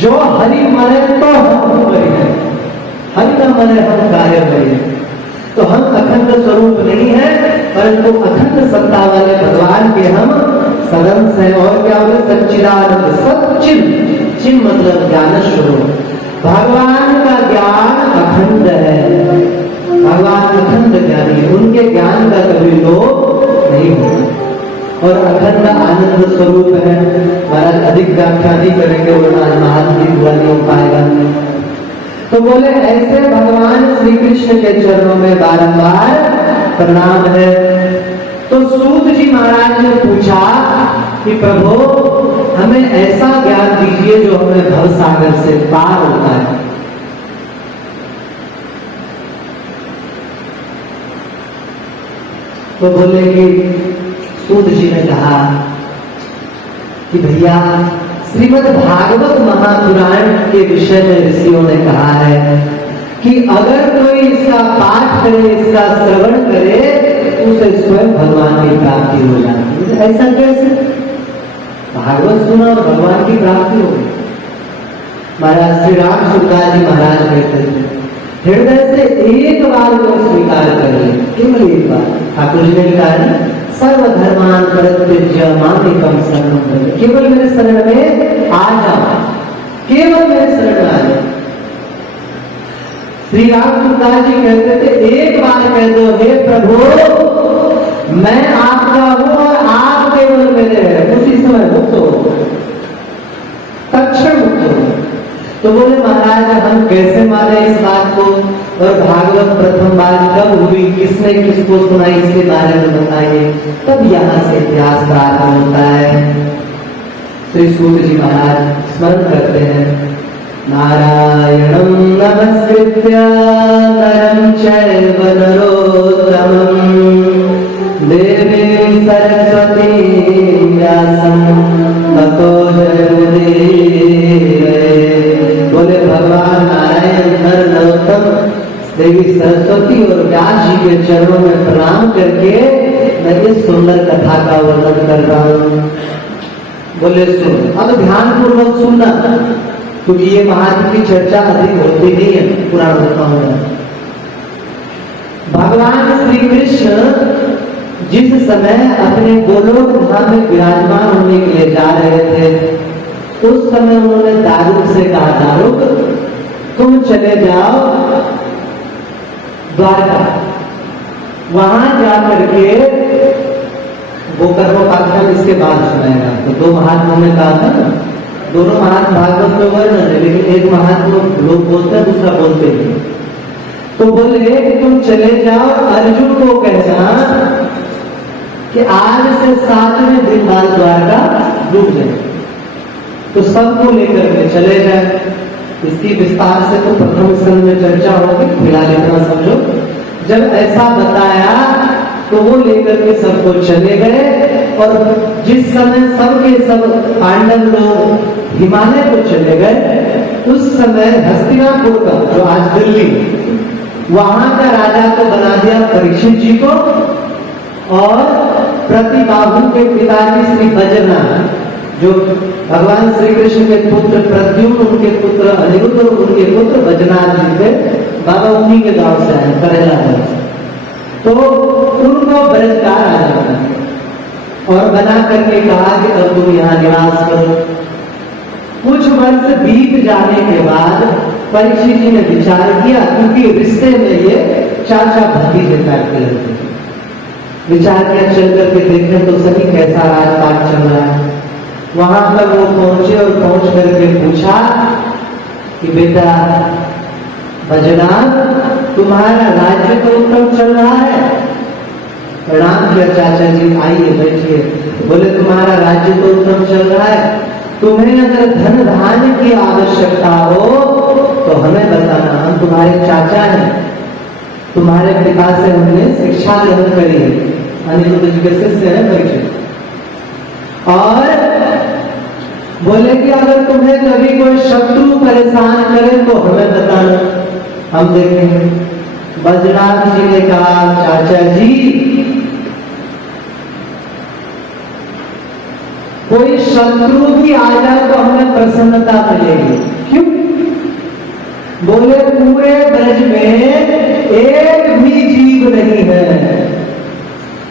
जो हरि मरे तो हम मरी है, हरि न मरे हम काहे मरी है। तो हम अखंड स्वरूप नहीं है, परंतु अखंड सत्ता वाले भगवान के हम सदंश है। और क्या बोले? सच्चिदानंद, सच्चिद, चिन्ह मतलब ज्ञान स्वरूप। भगवान का ज्ञान अखंड है, भगवान अखंड ज्ञानी, उनके ज्ञान का कभी लोप नहीं होता और अखंड आनंद स्वरूप है। महाराज अधिक व्याख्या नहीं करेंगे, वरना महात्मा हुआ नहीं हो पाएगा। तो बोले ऐसे भगवान श्री कृष्ण के चरणों में बारंबार प्रणाम है। तो सूत जी महाराज ने पूछा कि प्रभु हमें ऐसा ज्ञान दीजिए जो हमें भव सागर से पार होता है। तो बोले कि सूत जी ने कहा कि भैया श्रीमद् भागवत महापुराण के विषय में ऋषियों ने कहा है कि अगर कोई इसका पाठ करे, इसका श्रवण करे, उसे स्वयं भगवान की प्राप्ति हो जाती है। ऐसा कैसे? भागवत सुना और भगवान की प्राप्ति हो गई। महाराज श्री राम सुखदास जी महाराज कहते थे, हृदय से एक बार को स्वीकार कर ले, केवल एक बार। ठाकुर जी ने कहा है, सर्वधर्मान परित्यज्य मामेकं शरणं व्रज, केवल मेरे शरण में आ जाओ, केवल मेरे शरण में आ जाओ। श्री राम सुखदास जी कहते थे एक बार कह दो हे प्रभु मैं आपका हूं और आप केवल मेरे हैं, उसी समय मुक्त हो, तत्क्षण मुक्त हो। तो बोले महाराज हम कैसे माने इस बात को, और भागवत प्रथम बार कब हुई, किसने किसको सुनाई, इसके बारे में बताइए। तब यहाँ से इतिहास प्रारंभ होता है। श्री सूत जी महाराज स्मरण करते हैं, नारायणं नमस्कृत्य नरं चैव नरोत्तमं देवीं सरस्वतीं व्यासं ततो जयमुदीरये। बोले भगवान नारायण नर नरोत्तम देवी सरस्वती और व्यास जी के चरणों में प्रणाम करके मैं इस सुंदर कथा का वर्णन कर रहा हूँ। बोले सुन, अब ध्यान पूर्वक सुनना, क्योंकि ये महात्म की चर्चा अधिक होती नहीं है पुराण बताओ। भगवान श्री कृष्ण जिस समय अपने गोलोक धाम में विराजमान होने के लिए जा रहे थे, उस समय उन्होंने दारुक से कहा, दारुक तुम चले जाओ द्वारका, वहां जाकर के वो कर्मोपाख्यान इसके बाद सुनाएगा। तो दो महात्माओं ने कहा था ना, दोनों महात्मा भागवत में वर्णन है, लेकिन एक महात्मा लोग बोलते हैं, दूसरा बोलते हैं। तो बोले कि तुम चले जाओ, अर्जुन को कहना कि आज से 7वें दिन बाद द्वारका डूब जाए, तो सबको लेकर के चले जाए। इसकी विस्तार से तो प्रथम स्कंद में चर्चा होगी, फिलहाल इतना समझो। जब ऐसा बताया तो वो लेकर के सबको चले गए, और जिस समय सबके सब पांडव लोग हिमालय को चले गए, उस समय हस्तिनापुर का जो आज दिल्ली, वहां का राजा को बना दिया परीक्षित जी को, और प्रतिबाहु के पिताजी श्री बजरनाथ, जो भगवान श्री कृष्ण के पुत्र प्रद्युम्न, उनके पुत्र अनिरुद्ध, उनके पुत्र बजनाथ जी थे, बाबा उन्हीं के गांव से आए, करेला गांव से। तो उनको ब्रज का राजा बना और बना करके कहा कि अब तुम यहाँ निवास करो। कुछ वर्ष बीत जाने के बाद परीक्षित जी ने विचार किया, क्योंकि रिश्ते में ये चाचा भतीजे टाइप के लगते थे, विचार किया चल करके देखें तो सही कैसा राजपाट चल रहा है। वहां पर वो पहुंचे और पहुंच करके पूछा कि बेटा बजनाथ, तुम्हारा राज्य तो उत्तम चल रहा है। प्रणाम किया चाचा जी, आइए बैठिए। बोले तुम्हारा राज्य तो उत्तम चल रहा है, तुम्हें अगर धन धान्य की आवश्यकता हो तो हमें बताना, हम तुम्हारे चाचा हैं, तुम्हारे पिता से हमने शिक्षा ग्रहण करी है, अनिरुद्ध जी के शिष्य है परीक्षित। और बोले कि अगर तुम्हें कभी कोई शत्रु परेशान करे तो हमें बताना, हम देखेंगे। बजनाथ जी ने कहा चाचा जी कोई शत्रु भी आ जाए तो हमें प्रसन्नता मिलेगी। क्यों? बोले पूरे ब्रज में एक भी जीव नहीं है,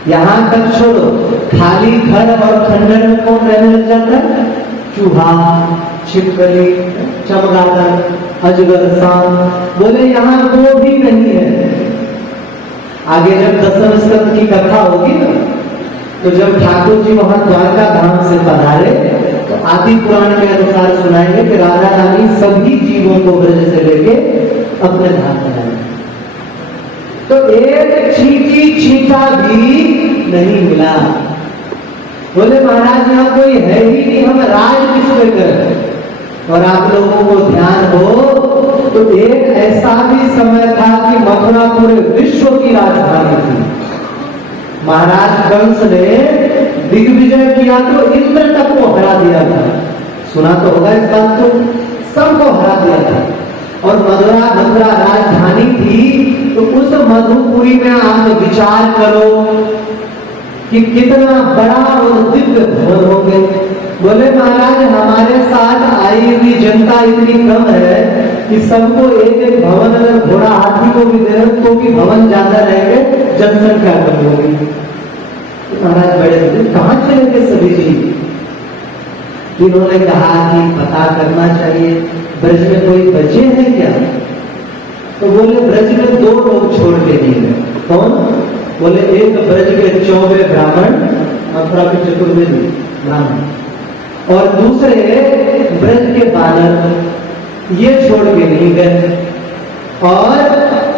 यहां तक छोड़ो, खाली घर और खंडर में कौन रहने लग जाता है? चूहा, छिपकली, चमगादड़, अजगर, सांप। बोले यहाँ वो भी नहीं है। आगे जब दसम स्कंद की कथा होगी ना, तो जब ठाकुर जी वहां द्वारका धाम से पधारे तो आदि पुराण के अनुसार सुनाएंगे कि राधा रानी सभी जीवों को ब्रज से लेके अपने धाम पर आए, तो एक चींटी चींटा भी नहीं मिला। बोले महाराज यहाँ कोई है ही नहीं, हम राज किस पे करें? और आप लोगों को ध्यान हो तो एक ऐसा भी समय था कि मथुरा पूरे विश्व की राजधानी थी। महाराज कंस ने दिग्विजय किया तो इंद्र तक को हरा दिया था, सुना तो होगा इस बात को, सबको हरा दिया था। और मथुरा राजधानी थी, तो उस मधुपुरी में आप विचार करो कि कितना बड़ा और दिव्य भवन होंगे। बोले महाराज हमारे साथ आई हुई जनता इतनी कम है कि सबको एक एक भवन, अगर घोड़ा हाथी को भी दे तो भी भवन ज्यादा रहेंगे, जनसंख्या कम होगी। महाराज बड़े कहां चलेंगे सभी जी? इन्होंने कहा कि पता करना चाहिए ब्रज में कोई बचे हैं क्या? तो बोले ब्रज में 2 लोग छोड़ के नहीं गए। कौन? बोले एक ब्रज के 24 ब्राह्मण, मथुरा के चतुर्वेदी ब्राह्मण, और दूसरे ब्रज के बालक, ये छोड़ के नहीं गए। और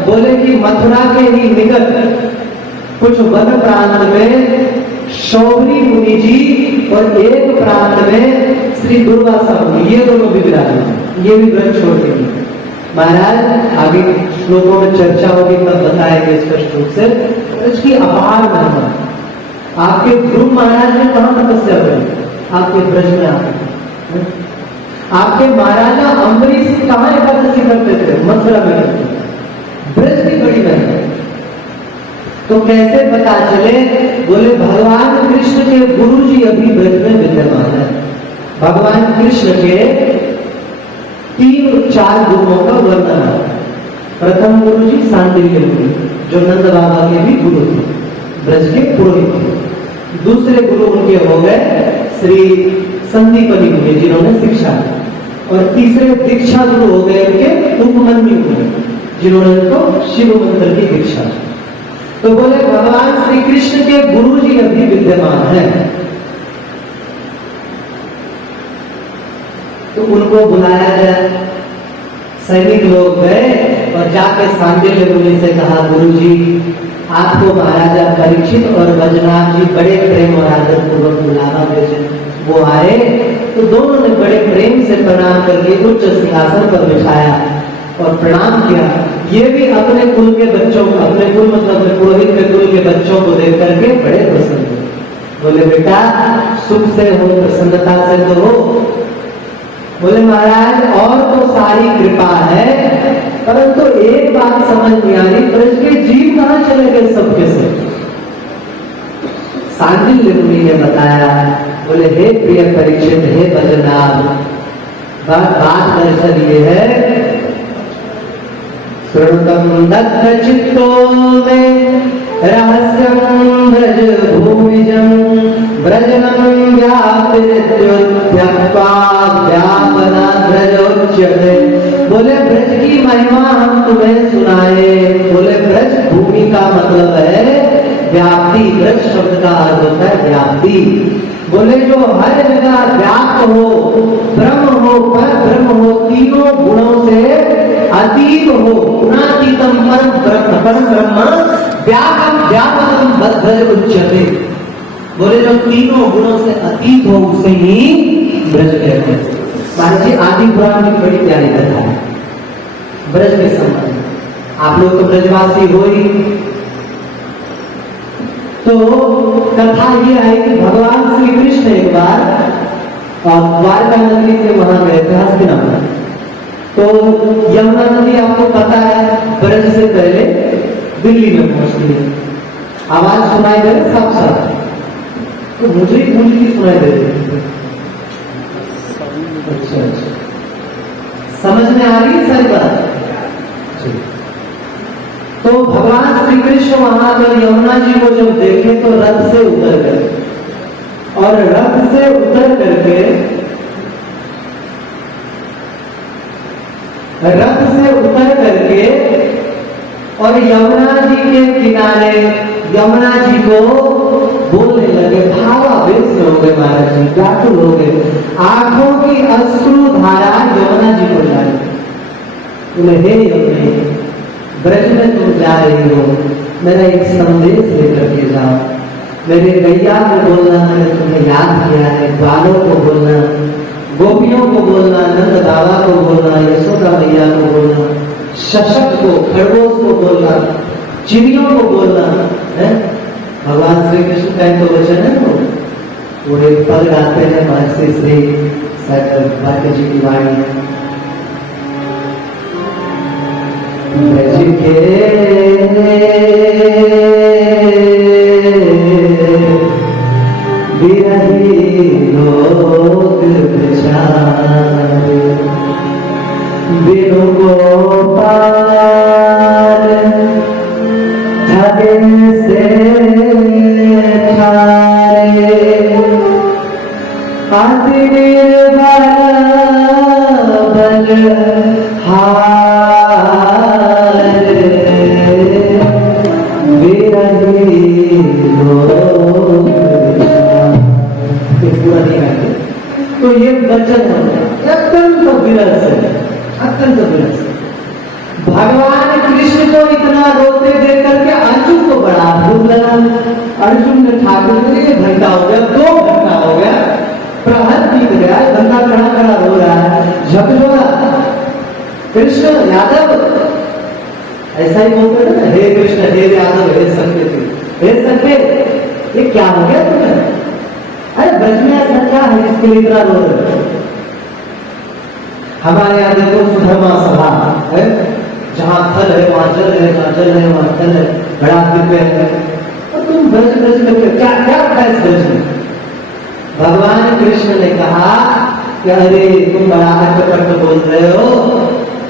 बोले कि मथुरा के ही निकट कुछ वन प्रांत में शौरी मुनि जी और एक प्रांत में श्री दुर्वासा मुनि, ये दोनों भी विराजमान, ये भी ब्रज छोड़ के नहीं गए। महाराज आगे श्लोकों में चर्चा होगी तब बताएंगे स्पष्ट रूप से। इसकी अपार महिमा, आपके ध्रुव महाराज ने कहां तपस्या करी? आपके ब्रज में आके। आपके महाराजा अम्बरीश कहां एकादशी करते थे? मथुरा में करते थे। ब्रज की बड़ी महिमा। तो कैसे पता चले? बोले भगवान कृष्ण के गुरु जी अभी ब्रज में विद्यमान है। भगवान कृष्ण के 3-4 गुरुओं का वर्णन है। प्रथम गुरु जी सांडिल्य मुनि, जो नंद बाबा के भी गुरु थे, ब्रज के पुरोहित थे। दूसरे गुरु उनके हो गए श्री संदीपनी मुनि, जिन्होंने शिक्षा दी। और तीसरे दीक्षा गुरु हो गए उनके उपमन्यु मुनि, जिन्होंने उनको शिव मंत्र की दीक्षा दी। तो बोले भगवान श्री कृष्ण के गुरु जी अभी विद्यमान है, तो उनको बुलाया जाए। सैनिक लोग गए और जाके सांडिल्य मुनि से कहा, गुरु जी आपको महाराजा परीक्षित और वज्रनाथ जी बड़े प्रेम और आदर पूर्वक बुलावा भेजे। वो आए तो दोनों ने बड़े प्रेम से प्रणाम करके उच्च सिंहासन पर बिठाया और प्रणाम किया। ये भी अपने कुल के बच्चों को, अपने कुल मतलब पुरोहित के कुल के बच्चों को देख करके बड़े प्रसन्न हुए। बोले बेटा सुख से हो, प्रसन्नता से तो हो। बोले महाराज और तो सारी कृपा है, परंतु एक बात समझ नहीं आ रही, ब्रज के जीव कहां चले गए सबके सब? सांडिल्य मुनि ने बताया। बोले हे प्रिय परीक्षित, हे बजनाभ, बात दरअसल ये है, श्रुतम दत्त चित्तो में रहस्यम ब्रज भूमिजम ब्रजनम व्यापृत्युत्यक्त्वा व्यापना ब्रजोच्यते। बोले ब्रज की महिमा हम तुम्हें सुनाए। बोले ब्रज भूमि का मतलब है व्याप्ति। ब्रज शब्द का अर्थ होता है व्याप्ति। बोले जो हर जगह व्याप्त हो, ब्रह्म हो, पर ब्रह्म हो, तीनों गुणों से अतीत हो, गुणातीतम परम ब्रह्म व्यापकम ब्रज उच्यते। बोले जो तीनों गुणों से अतीत हो उसे ही ब्रज कहते हैं। महाराज जी आदि पुराण की बड़ी प्यारी कथा है ब्रज के संबंध में। आप लोग तो ब्रजवासी हो ही। तो कथा ये है कि भगवान श्री कृष्ण एक बार द्वारका नगरी से वहां गए थे हस्तिनापुर। तो यमुना नदी आपको पता है ब्रज से पहले दिल्ली में पहुंचती है। आवाज सुनाई दे रही साफ साफ, तो मुझे ही गूंजती सुनाई दे रही। अच्छा अच्छा, समझ में आ रही है सारी बात? तो भगवान श्री कृष्ण वहां पर यमुना जी को जब देखे तो रथ से उतर गए, और रथ से उतर करके और यमुना जी के किनारे यमुना जी को बोलने लगे। भावावेश में हो गए महाराज जी, व्याकुल हो गए। आंखों की अश्रु धारा यमुना जी को जा रही। बोले हे यमुना, ब्रज में तुम जा रही हो, मेरा एक संदेश लेकर के जाओ। मेरे गैया को बोलना, मैंने तुम्हें याद किया है। ग्वालों को बोलना, गोपियों को बोलना, नंद बाबा को बोलना, यशोदा मैया को बोलना, शशक को, खरगोश को बोलना, चिड़ियों को बोलना है। भगवान श्री कृष्ण का एक तो वचन है वो एक पद गाते हैं महर्षि श्री वाक्य जी की वाणी है। ब्रज के बिरही लोग बेचारे, बिनु गोपाल ठगे से खारे, अति निर्बल बल हारे। वचन है अत्यंत विरस है, अत्यंत विरस। भगवान कृष्ण को इतना रोते देख करके अर्जुन को बड़ा भूख लगा। अर्जुन ने ठाकुर को एक घंटा हो गया, 2 घंटा हो गया, प्रहर बीत गया, बंदा खड़ा खड़ा रो रहा है, झकझोरा। कृष्ण यादव ऐसा ही बोलते थे ना, हे कृष्ण हे यादव हे सत्य हे सत्य, ये क्या हो गया तुम्हें? अरे ब्रज में ऐसा क्या है जिसके लिए इतना रो रहे हो? हमारे यहाँ देखो सुधर्मा सभा है, जहाँ थल है वहां जल है, वहां जल है वहां थल है, बड़ा दिव्य है, और तुम ब्रज ब्रज करके क्या क्या रखा है इस ब्रज में? भगवान कृष्ण ने कहा कि अरे तुम बड़ा अटपट बोल रहे हो,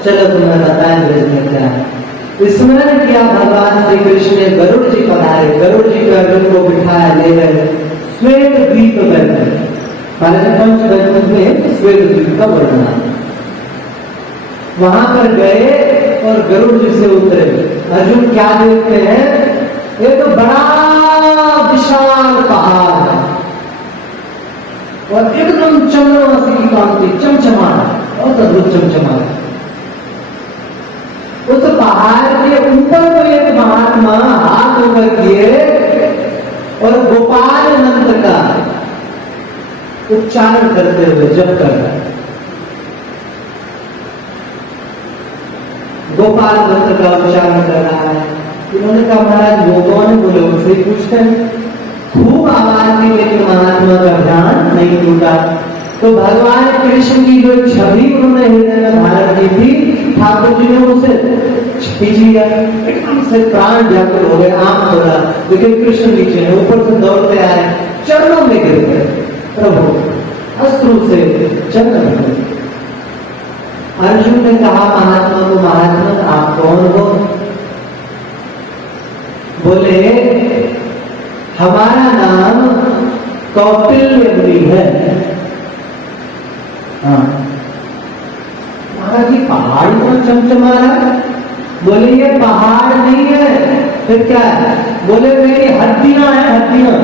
चलो तुम्हें बताएं ब्रज में क्या है। स्मरण किया भगवान श्री कृष्ण ने, गरुड़ जी पधारे, गरुड़ जी को अर्जुन को बिठाया, ले गए श्वेत द्वीप पर। महाराज पंचवैकुंठ में श्वेत द्वीप का वर्णन है। वहां पर गए और गरुड़ जी से उतरे। अर्जुन क्या देखते हैं? एक तो बड़ा विशाल पहाड़ है और एकदम चंद्रमा सी की कांति चमचमा है, और अद्भुत चमचमा है। उस पहाड़ के ऊपर को एक महात्मा हाथ ऊपर किए और गोपाल मंत्र का उच्चारण करते हुए जप कर रहे हैं। गोपाल मंत्र का उच्चारण कर रहा है। उन्होंने कहा महाराज वो कौन है? बोले उनसे पूछते हैं। खूब आवाज में, लेकिन महात्मा का ध्यान नहीं टूटा। तो भगवान कृष्ण की जो छवि उन्होंने हृदय में धारण की थी, ठाकुर जी ने उसे खींच लिया, एकदम से प्राण व्याकुल हो गए, आंख खोला, लेकिन कृष्ण नीचे है, ऊपर से दौड़ते आए, चरणों में गिर गए, प्रभु अश्रु से चरण में। अर्जुन ने कहा महात्मा को, महात्मा आप कौन हो? बोले हमारा नाम कौटिल्य मुनि है। हाँ, महाराज जी पहाड़ पर चमचमा रहा है। बोले ये पहाड़ नहीं है, फिर क्या है? बोले मेरी हड्डियां हैं, हड्डियां।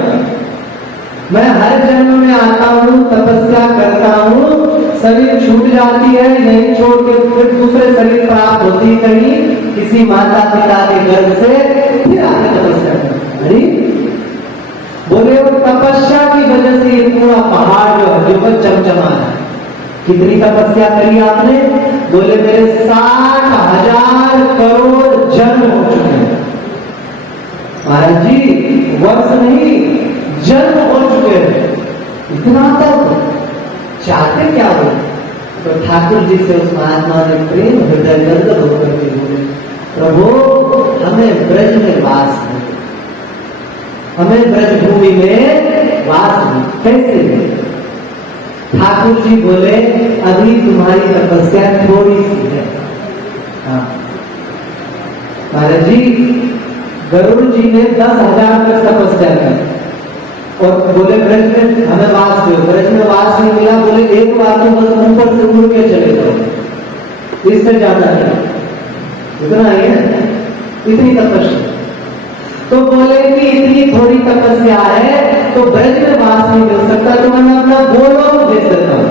मैं हर जन्म में आता हूँ, तपस्या करता हूँ, शरीर छूट जाती है, नहीं छोड़ के फिर दूसरे शरीर प्राप्त होती कहीं किसी माता पिता के गर्भ से, फिर आगे तपस्या करता। बोले वो तपस्या की वजह से ये पूरा पहाड़ जो हड्डियों पर चमचमा है। कितनी तपस्या करी आपने? बोले मेरे 60,000 करोड़ जन्म हो चुके हैं। महाराज जी वर्ष नहीं, जन्म हो चुके हैं। इतना तक चाहते क्या हो? तो ठाकुर जी से उस महात्मा ने प्रेम हृदय गर्द होकर के बोले प्रभु हमें ब्रज में वास है, हमें ब्रज भूमि में वास है। कैसे? ठाकुर जी बोले अभी तुम्हारी तपस्या थोड़ी सी है। महाराज जी गरुड़ जी ने 10,000 की तपस्या की और बोले ब्रज में हमें वास दो। ब्रज में वास नहीं मिला, बोले एक बार तो बस ऊपर से उड़ के चले जाओ, इससे ज्यादा नहीं, इतना ही है, इतनी तपस्या। तो बोले कि इतनी थोड़ी तपस्या है तो ब्रज में वास नहीं मिल सकता, तो मैं अपना गोलोक भेज देता हूं।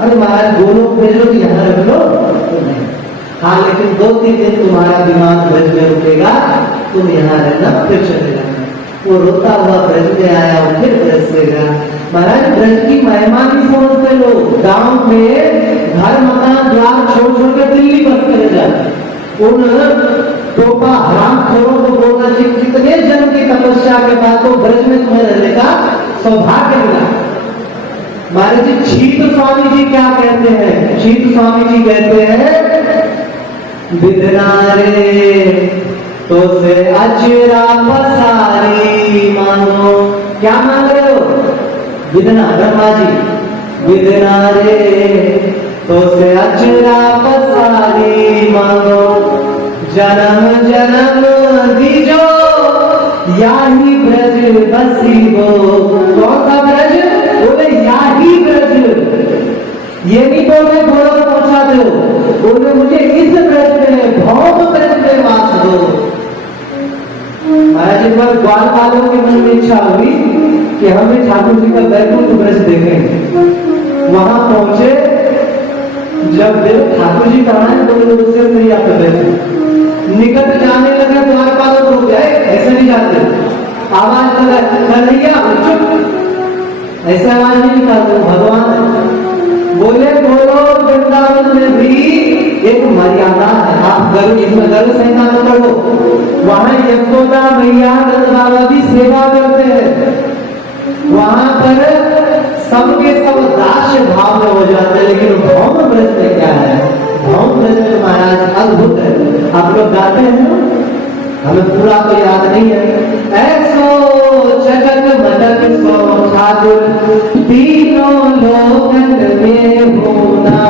अरे महाराज गोलोक भेजो कि यहाँ रख लो? तो नहीं। हाँ लेकिन 2-3 दिन तुम्हारा दिमाग ब्रज में रुकेगा, तुम यहाँ रहना, फिर चले जाना। वो रोता हुआ ब्रज में आया और फिर ब्रज से गया। महाराज ब्रज की महिमा नहीं समझते लोग। गांव में घर मकान द्वार छोड़ छोड़ के दिल्ली बस चले जाते। उन टोपा हरामखोरों को बोलना चाहिए कितने जन्म की तपस्या के बाद तो ब्रज में तुम्हें रहने का सौभाग्य मिला। महाराज जी छीत स्वामी जी क्या कहते हैं? छीत स्वामी जी कहते हैं विधना रे तो से अचरा पसारी मानो। क्या मांग रहे हो? विधना ब्रह्मा जी, विधना रे तो से अचरा पसारी मानो, जन्म जन्म दीजो याही ब्रज बसीबो। कौन सा ब्रज? बोले याही ब्रज। ये नहीं बोले घोड़ों पहुंचा दो, बोले मुझे इस ब्रज में भौम ब्रज में वास दो। महाराज एक बार ग्वाल वालों के मन में इच्छा हुई कि हमें ठाकुर जी का बैकुंठ ब्रज देखेंगे। वहां पहुंचे, जब देखो ठाकुर जी कहाँ है, तो लोग उससे नहीं आते बैकुंठ। निकट जाने लगे द्वारपाल रुक गए, ऐसे नहीं जाते, आवाज लगा कन्हैया चुप, ऐसे आवाज नहीं निकालते, भगवान है। बोले बोलो वृंदावन में भी एक मर्यादा है, आप गर्व इसमें गर्व संहिता में पढ़ो, वहां यशोदा मैया नंद बाबा भी सेवा करते हैं, वहां पर सबके सब दास्य भाव में हो जाते हैं। लेकिन भौम ब्रज में क्या है, भौम ब्रज में महाराज अद्भुत है। आप लोग गाते हैं ना, हमें पूरा तो याद नहीं है। ऐसो चटक मटक सो ठाकुर तीनों लोकन में होना,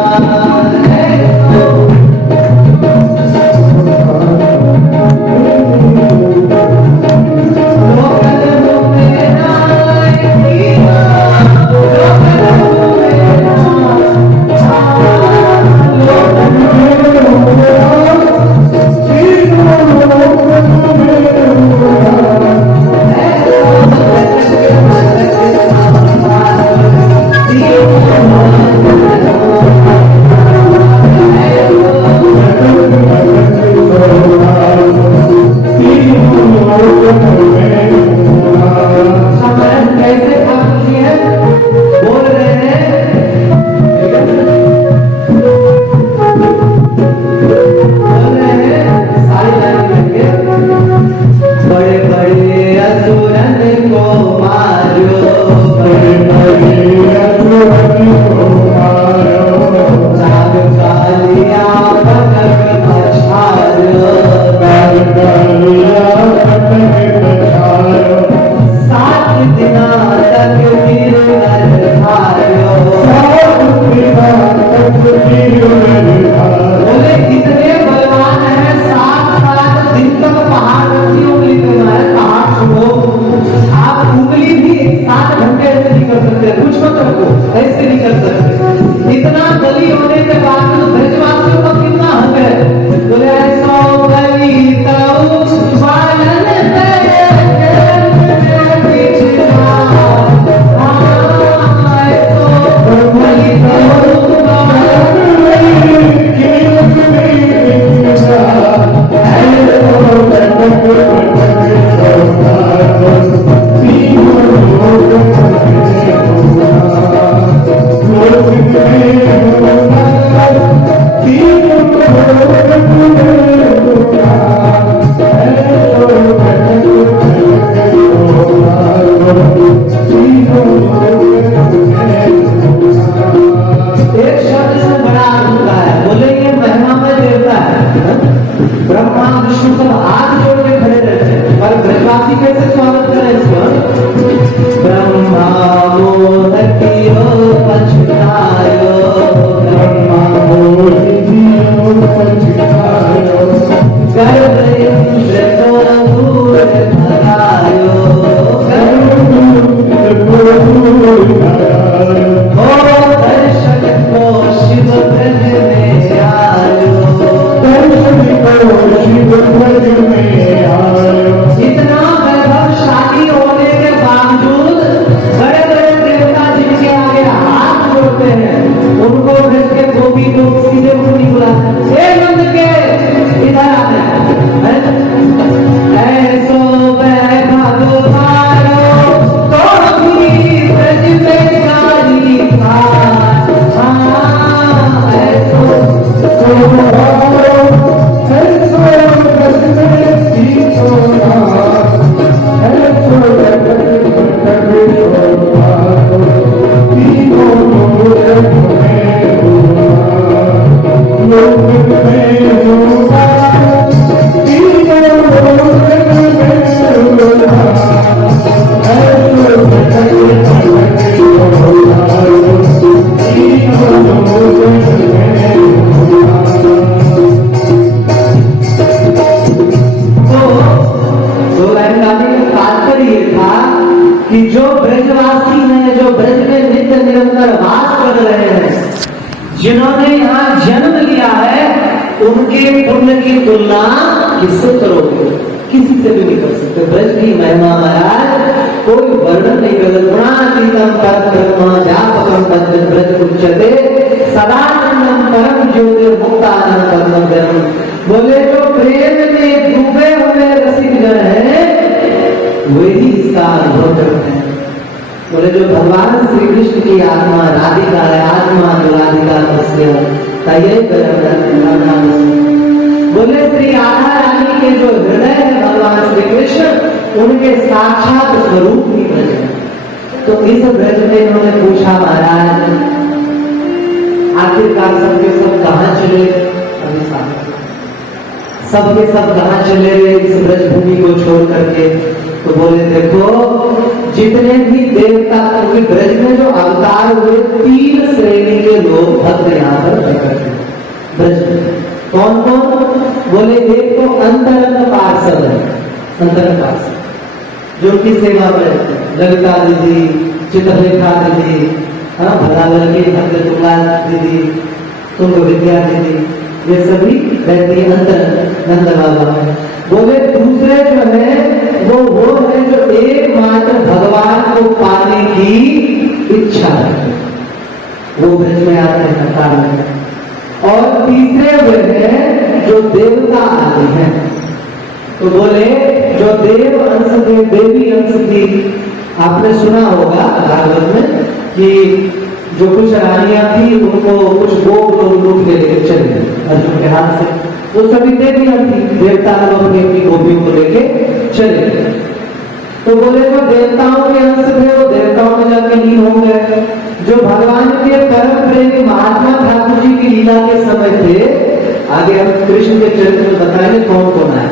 जिन्होंने यहाँ जन्म लिया है उनके पुण्य की तुलना किससे करोगे? किसी से भी नहीं कर सकते। ब्रज की महिमा महाराज कोई वर्णन नहीं कर सकता। गुणातीतम परब्रह्म व्यापकम तद् ब्रज उच्यते सदानंदम परम ज्योतिर्मुक्तानंद परमगम। बोले जो प्रेम में डूबे हुए रसिक जन है वही इसका अनुभव करते हैं। बोले जो भगवान श्री कृष्ण की आत्मा राधिका है, आत्मा जो राधिका तस्य तये बोले श्री राधा रानी के जो हृदय है भगवान श्री कृष्ण उनके साक्षात स्वरूप ही ब्रज है। तो इस ब्रज में इन्होंने पूछा महाराज आखिरकार सबके सब कहाँ चले? सबके सब कहाँ चले इस ब्रज भूमि को छोड़ करके? तो बोले देखो जितने भी देवता क्योंकि ब्रज में जो अवतार हुए 3 श्रेणी के लोग भक्त यहाँ पर प्रकट हैं ब्रज में। कौन कौन? बोले एक तो अंतरंग पार्षद है, अंतरंग पार्षद जो उनकी सेवा में ललिता दीदी, चित्रलेखा दीदी, भला लड़की भक्त तुला दीदी, तुमको विद्या दीदी, ये सभी रहती है अंतरंग नंद बाबा में। बोले दूसरे जो है वो है जो एकमात्र भगवान को पाने की इच्छा है, वो ब्रज में आते हैं अवतार में। और तीसरे वे हैं जो देवता आदि हैं। तो बोले जो देव अंश थे, देवी अंश थी, आपने सुना होगा भागवत में कि जो कुछ रानियां थी उनको कुछ गोप लोग लूट के लेके चले गए अर्जुन के हाथ से। वो सभी देवियां थी, देवता लोग अपनी गोपियों को लेके चले गए। तो बोले जो देवताओं के अंश थे वो देवताओं में जाके लीन हो गए। जो भगवान के परम प्रेमी महात्मा ठाकुर जी की लीला के समय थे, आगे हम कृष्ण के चरित्र में बताएंगे कौन कौन आए।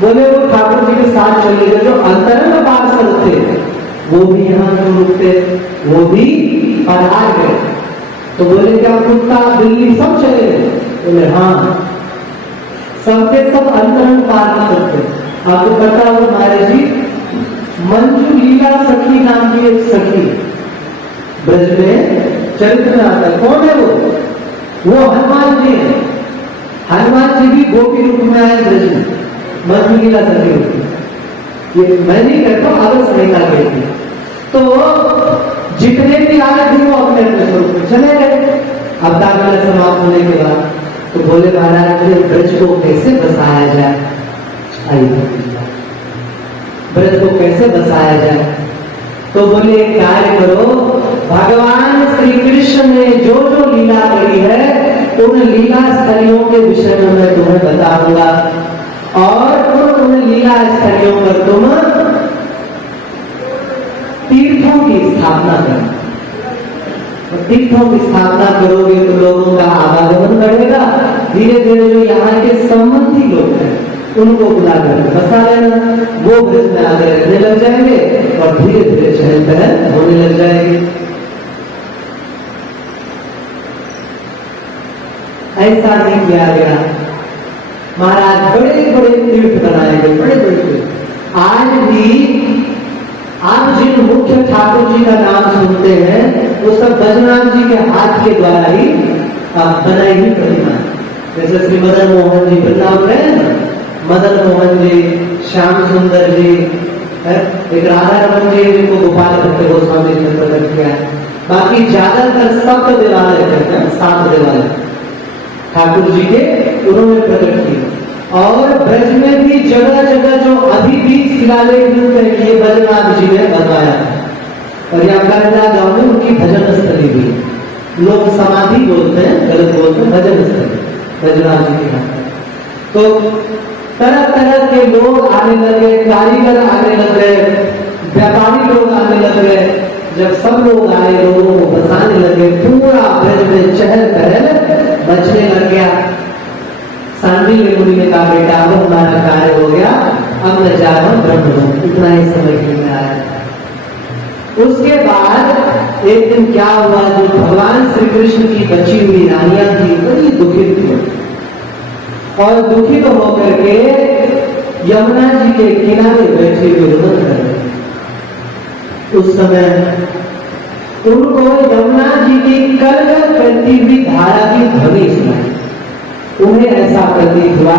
बोले वो ठाकुर जी के साथ चले गए। जो अंतरंग पार्षद थे वो भी यहाँ क्यों रुकते? वो भी पधार गए। तो बोले क्या कुत्ता बिल्ली सब चले गए? बोले हाँ सबके सब अंतरंग पार्षद थे। आपको पता हो महाराज जी मंजू लीला सखी नाम की एक सखी ब्रज में चरित्र में आता है। कौन है वो हनुमान जी है। हनुमान जी भी गोपी रूप में आए ब्रज में, मंजू लीला सखी होती। ये मैं नहीं कहता हूं, आगे संहिता कहती। तो जितने भी आए थे वो अपने अपने स्वरूप में चले गए अवतार काल समाप्त होने के बाद। तो बोले महाराज ब्रज को कैसे बसाया जाए? आइए ब्रज को कैसे बसाया जाए? तो बोले एक कार्य करो, भगवान श्री कृष्ण ने जो जो लीला करी है उन लीला स्थलियों के विषय में मैं तुम्हें बताऊंगा और उन लीला स्थलियों पर तुम तीर्थों की स्थापना करो। तीर्थों की स्थापना करोगे तो लोगों का आवागमन बढ़ेगा। धीरे धीरे जो यहाँ के संबंधी लोग हैं उनको बुलाकर बसा लेना, वो ब्रज में आगे रहने लग जाएंगे और धीरे धीरे चहल पहल होने लग जाएगी। ऐसा नहीं किया गया महाराज। बड़े बड़े तीर्थ बनाए गए, बड़े बड़े तीर्थ। आज भी आप जिन मुख्य ठाकुर जी का नाम सुनते हैं वो सब बजरंग जी के हाथ के द्वारा ही बनाई हुई प्रतिमा। जैसे श्री मदन मोहन जी वृंदावन गए ना, मदन मोहन जी, श्याम सुंदर जी, एक राधा रमन जी जिनको गोपाल भट्ट गोस्वामी ने प्रकट किया है। बाकी ज्यादातर सप्त देवालय कहते हैं, 7 देवालय ठाकुर जी के उन्होंने प्रकट किए। और ब्रज में भी जगह जगह जो अभी भी शिलालेख मिलते हैं ये बजरंग जी ने बनवाया है। और यहाँ करना गांव में उनकी भजन स्थली भी, लोग समाधि बोलते हैं, गलत बोलते हैं, भजन स्थली बजरंग जी के यहाँ। तो तरह तरह के लोग आने लगे, कारीगर आने लगे, व्यापारी लोग आने लगे। जब सब लोग आए, लोगों को बसाने लगे, पूरा ब्रज में चहल पहल मचने लग गया। सांडिल्य मुनि ने कहा बेटा अब हमारा कार्य हो गया, अब न जाओ ब्रह्म हो, इतना ही समझ में आया। उसके बाद एक दिन क्या हुआ, जो भगवान श्री कृष्ण की बची हुई रानियां थी बड़ी दुखित थी और दुखित होकर के यमुना जी के किनारे बैठे हुए रोदन कर रहे। उस समय उनको यमुना जी की कलकल करती हुई धारा की ध्वनि सुनाई। उन्हें ऐसा प्रतीत हुआ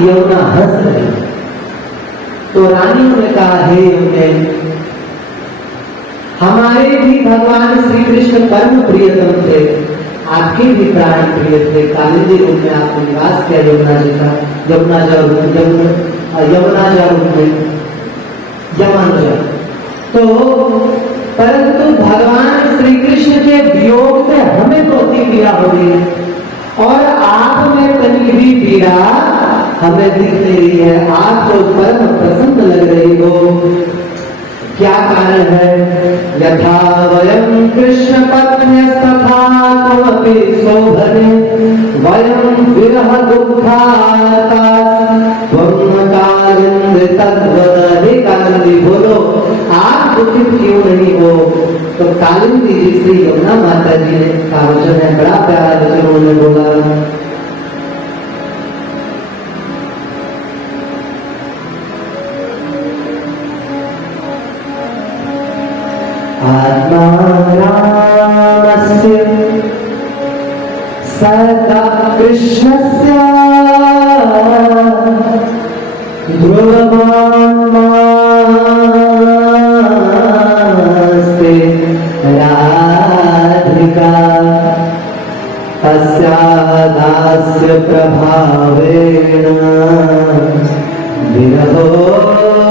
यमुना हंस रही। तो रानियों ने कहा, हे यमुने, हमारे भी भगवान श्री कृष्ण परम प्रियतम थे, आपके भी प्राण प्रिय थे। कालिंदी रूप में आपने निवास किया यमुना जी का, यमुना जा रूप में यमुना। तो परंतु भगवान श्री कृष्ण के वियोग से हमें बहुत पीड़ा हो रही है, और आप में तनी भी पीड़ा हमें दिख रही है। आपको परम प्रसन्न लग रही हो, क्या कारण है? यथा वयं कृष्ण पत्न्यस्तथा त्वमपि शोभने, वयं विरह दुःखार्ता त्वं कालिंदी तद्वद। हे कालिंदी, बोलो आप दुखित क्यों नहीं हो? तो कालिंदी जी श्री यमुना माता जी ने का वचन है, बड़ा प्यारा वचन उन्होंने बोला। आत्मा रामस्य सदा कृष्णस्य ध्रुवमान् मास्ते राधिका, तस्यादास्य प्रभावेण विरहोस्मान्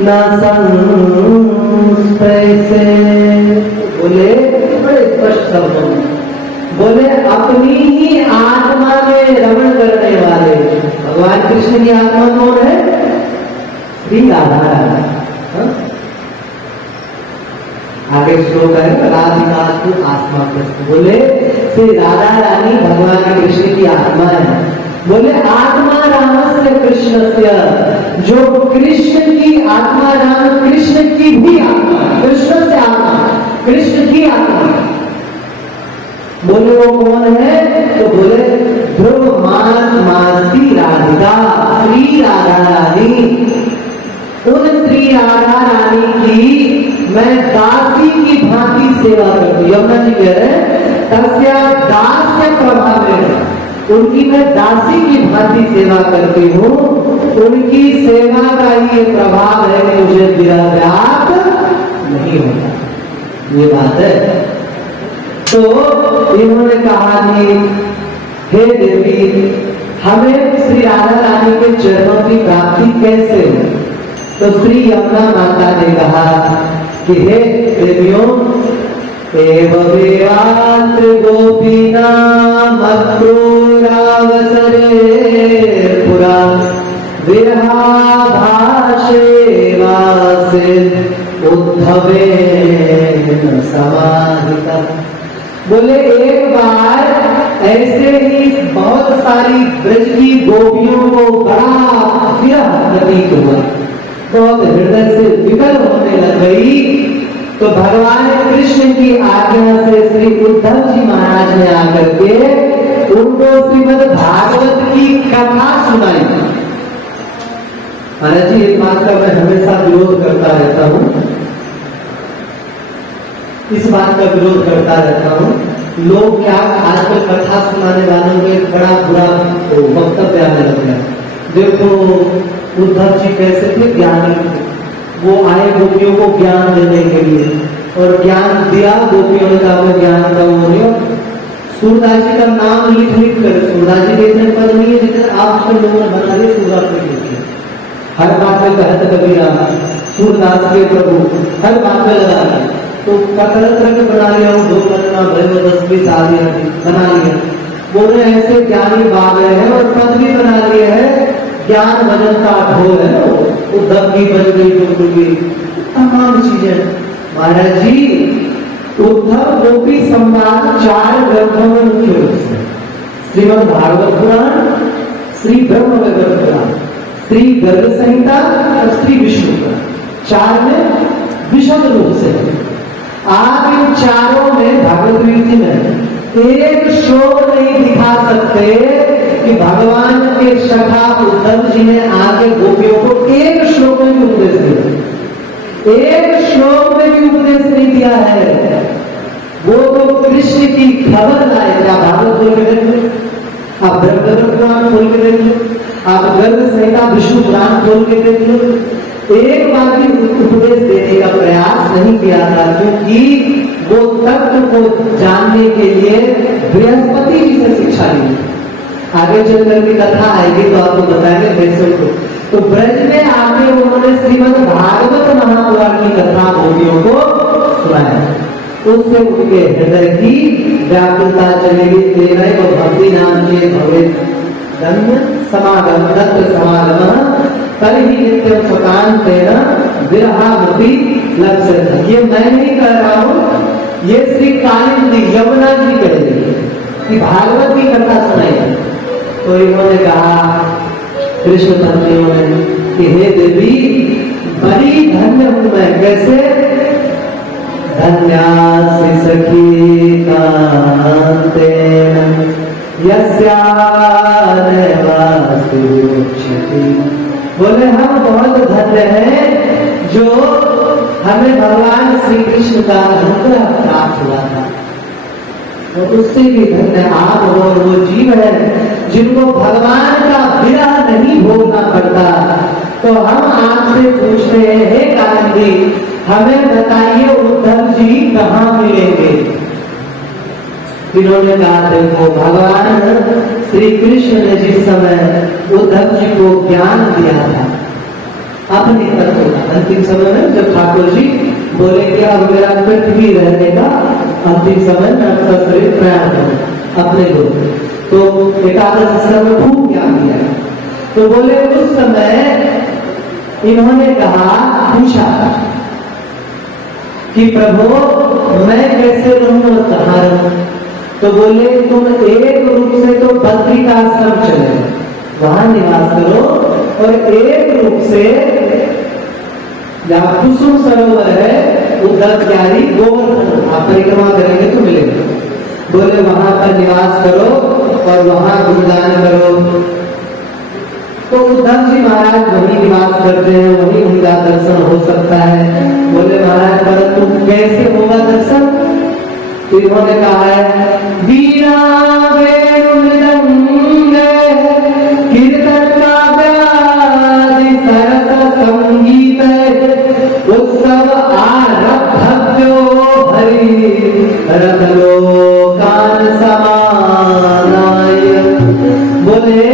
न संस्पृशे। बोले बड़े स्पष्ट शब्दों में बोले, अपनी ही आत्मा में रमण करने वाले भगवान कृष्ण की आत्मा कौन है? श्री राधा रानी। आगे श्लोक है, राधिका तु आत्मा कृष्ण। बोले श्री राधा रानी भगवान कृष्ण की आत्मा है। बोले आत्मा रामस्य कृष्णस्य, जो कृष्ण की आत्मा, राम कृष्ण की भी आत्मा, कृष्ण से आत्मा, कृष्ण की आत्मा। बोले वो कौन है? तो बोले ध्रुव मासी राधिका, श्री राधा रानी। उन श्री राधा रानी की मैं दासी की भांति सेवा करती हूँ। यमुना जी कह रहे तस्या दास्य प्रभावेण, उनकी मैं दासी की भांति सेवा करती हूँ। उनकी सेवा का ये प्रभाव है कि मुझे विरह नहीं होता। ये बात है। तो इन्होंने कहा कि हे देवी, हमें श्री राधा रानी के चरणों की प्राप्ति कैसे हो? तो श्री यमुना माता ने कहा कि हे देवियों, एवमेवात्र गोपीनाम अक्रूरावसरे पुरा विरहाभाषेवासे उद्धवेन समाहिता। बोले एक बार ऐसे ही बहुत सारी ब्रज की गोपियों को बड़ा विरह प्रतीत हुआ, बहुत हृदय से विकल होने लग गई। तो भगवान कृष्ण की आज्ञा से श्री उद्धव जी महाराज ने आकर के उनको श्रीमद् भागवत की कथा सुनाई। महाराज जी, एक बात का मैं हमेशा विरोध करता रहता हूँ, इस बात का विरोध करता रहता हूँ। लोग क्या आजकल कथा सुनाने वालों को एक बड़ा बुरा वक्तव्य आने लग गया। देखो उद्धव जी कैसे थे, ज्ञानी, वो आए गोपियों को ज्ञान देने के लिए और ज्ञान दिया। गोपियों ने कहा मैं ज्ञान का वो नहीं। सूरदास जी का नाम लिख कर, सूरदास जी देखने पद नहीं है जितने आप लोगों ने बना दिए सूरदास ने लिखे। हर बात में कहते कबीरा सूरदास के प्रभु, हर बात में लगा दिया। तो तरह तरह के बना लिया, दो बनना भैरव 10 शादी बना लिया। बोले ऐसे ज्ञानी बाग है और पद भी बना लिए है, ज्ञान भजन का ढोल है ना, उद्धव की बज गई टुकड़ी, तमाम चीजें। महाराज जी, उद्धव गोपी संवाद 4 ग्रंथों में मुख्य रूप से श्रीमद् भागवत पुराण, श्री ब्रह्म वैवर्त पुराण, श्री गर्ग संहिता और श्री विष्णु पुराण, 4 में विशद रूप से। आप इन चारों में भागवत गीता में एक श्लोक नहीं दिखा सकते कि भगवान के सखा उद्धव जी ने आके गोपियों को एक श्लोक में भी उपदेश दिया, एक श्लोक में भी उपदेश नहीं दिया है। वो तो कृष्ण की खबर लाए। क्या भागवत बोल रहे? आप ब्रह्म पुराण खोल के देख लो, आप गर्ग संहिता विष्णु पुराण खोल के देख लो, एक बार भी उपदेश देने का प्रयास नहीं किया था, क्योंकि वो तत्व को जानने के लिए बृहस्पति जी से शिक्षा ली। आगे चलकर की कथा आएगी तो आपको बताएंगे कैसे को। तो ब्रज में आके उन्होंने श्रीमद् भागवत महापुराण की कथा गोपियों को सुनाया। उससे उनके हृदय की व्याकुलता चली गई। तो भक्ति नाम के भवे धन्य समागम तत्र समागम तरी नित्यम सुकांतेन विरहामुखी लक्ष्य। ये मैं नहीं कह रहा हूँ, ये श्री कालिंदी यमुना जी कह रही है कि भागवत की कथा सुनाई। तो इन्होंने कहा कृष्ण पत्नियों ने कि हे देवी बड़ी धन्य हूं मैं। कैसे? धन्यासि सखी कांतेन यस्यानवासि मोक्षति। बोले हम बहुत धन्य हैं जो हमें भगवान श्री कृष्ण का अनुग्रह प्राप्त हुआ था। तो उससे भी धन्य आप और वो जीव है जिनको भगवान का विरह नहीं भोगना पड़ता। तो हम आपसे पूछते हैं, हे कालिंदी हमें बताइए उद्धव जी कहाँ मिलेंगे? इन्होंने कहा देखो भगवान श्री कृष्ण ने जिस समय उद्धव जी को ज्ञान दिया था अपने तत्व का, अंतिम समय में जब ठाकुर जी बोले कि अब मेरा पृथ्वी रहने का अंतिम समय में अपना शरीर प्रयाण करो अपने को, तो एकादश स्तर में खूब ज्ञान दिया। तो बोले उस समय इन्होंने कहा पूछा कि प्रभु मैं कैसे रहूं और कहाँ रहूं? तो बोले तुम एक रूप से तो बद्री का आश्रम चले वहां निवास करो, और एक रूप से जहाँ कुसुम सरोवर है उद्धव क्यारी गोवर्धन आप परिक्रमा करेंगे तो मिलेगा। बोले वहां पर निवास करो और वहां गुणगान करो। तो उद्धव जी महाराज वही निवास करते हैं, वही उनका दर्शन हो सकता है। बोले महाराज परंतु कैसे होगा दर्शन? तो इन्होंने कहा है वीणा वेणु मृदंग कीर्तन काव्यादि सरस संगीत उत्सव आरब्धव्यो हरि रतलोकान समानाय। बोले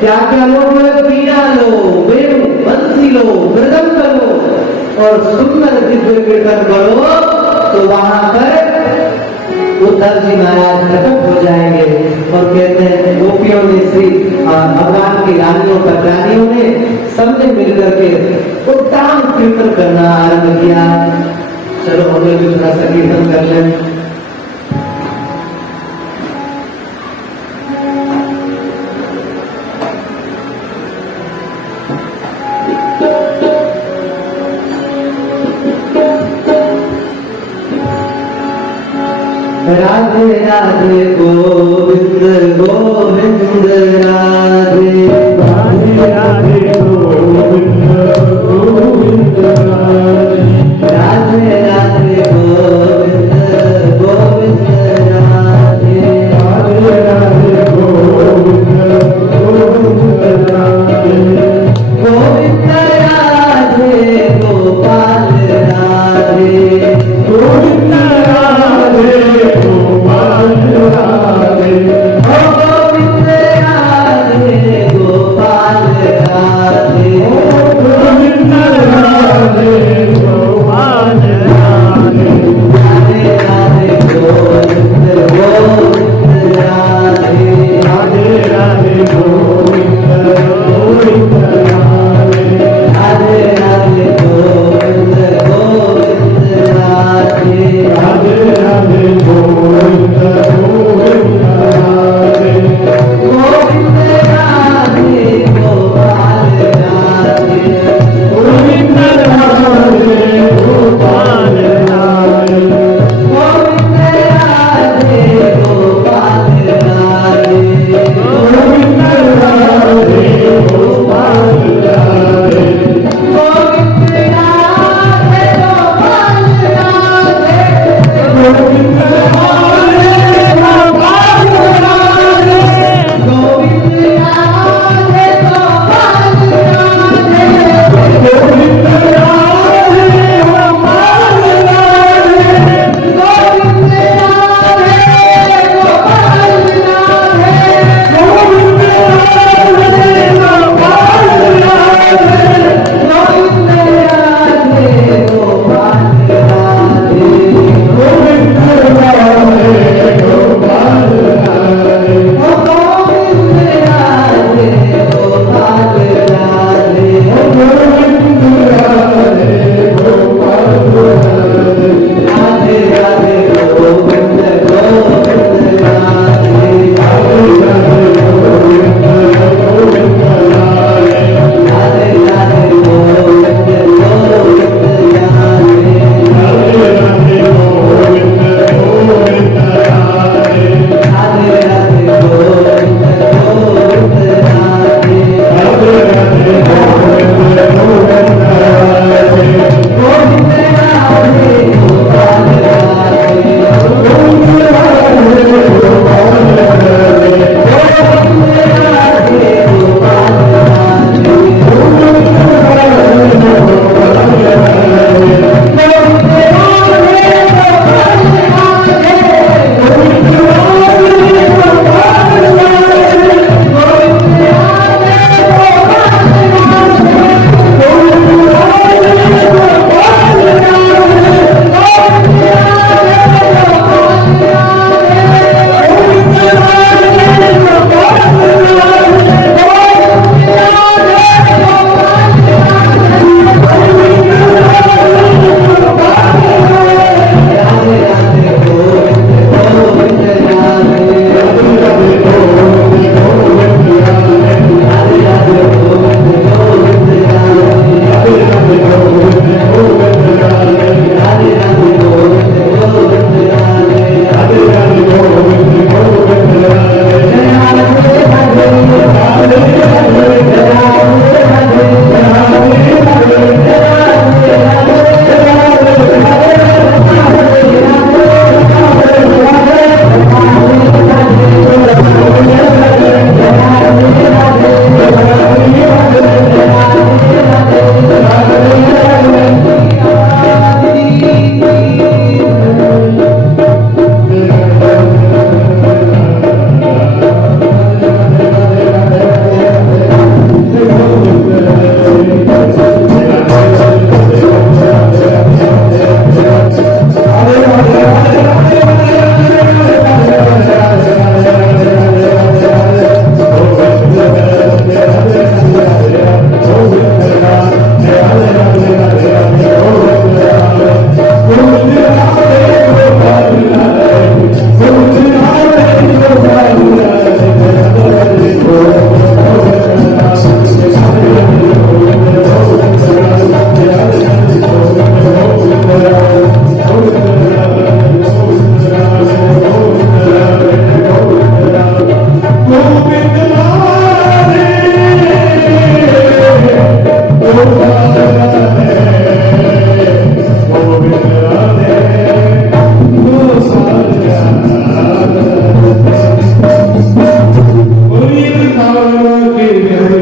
क्या क्या लो? वीणा लो, वेणु बंसी लो, मृदंग लो और सुंदर दिव्य कीर्तन करो। तो वहां पर उद्धव जी महाराज प्रकट हो जाएंगे और कहते हैं गोपियों ने श्री भगवान की रानियों पत्रानियों ने सबने मिलकर के उत्तम कीर्तन करना आरंभ किया। चलो हम लोग भी थोड़ा सा कीर्तन कर लें। राधे राधे गोविंद गोविंद राधे राधे राधे गोविंद गोविंद राधे राधे गोविंद गोविंद राधे राधे राधे गोविंद गोविंद राधे गोविंद राधे गोपाल राधे गोविंद राधे गोपाल राधे गोविंद राधे गोपाल राधे गोविंद राधे गोपाल राधे राधे राधे गोविंद गोविंद राधे राधे राधे गोविंद गोविंद राधे राधे राधे गोविंद गोविंद राधे राधे राधे गोविंद गोविंद राधे गोविंद राधे गोपाल राधे गोविंद राधे गोपाल राधे गोविंद राधे गोपाल राधे गोविंद राधे गोपाल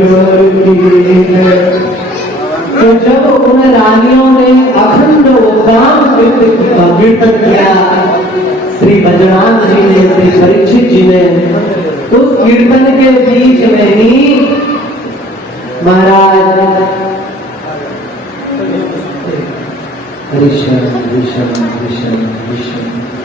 की है। तो जब उन रानियों ने अखंड उद्दाम कीर्तन किया, श्री बजरंग जी ने, श्री परीक्षित जी ने, उस कीर्तन के बीच में ही महाराज ऋषभ ऋषभ ऋषभ ऋषभ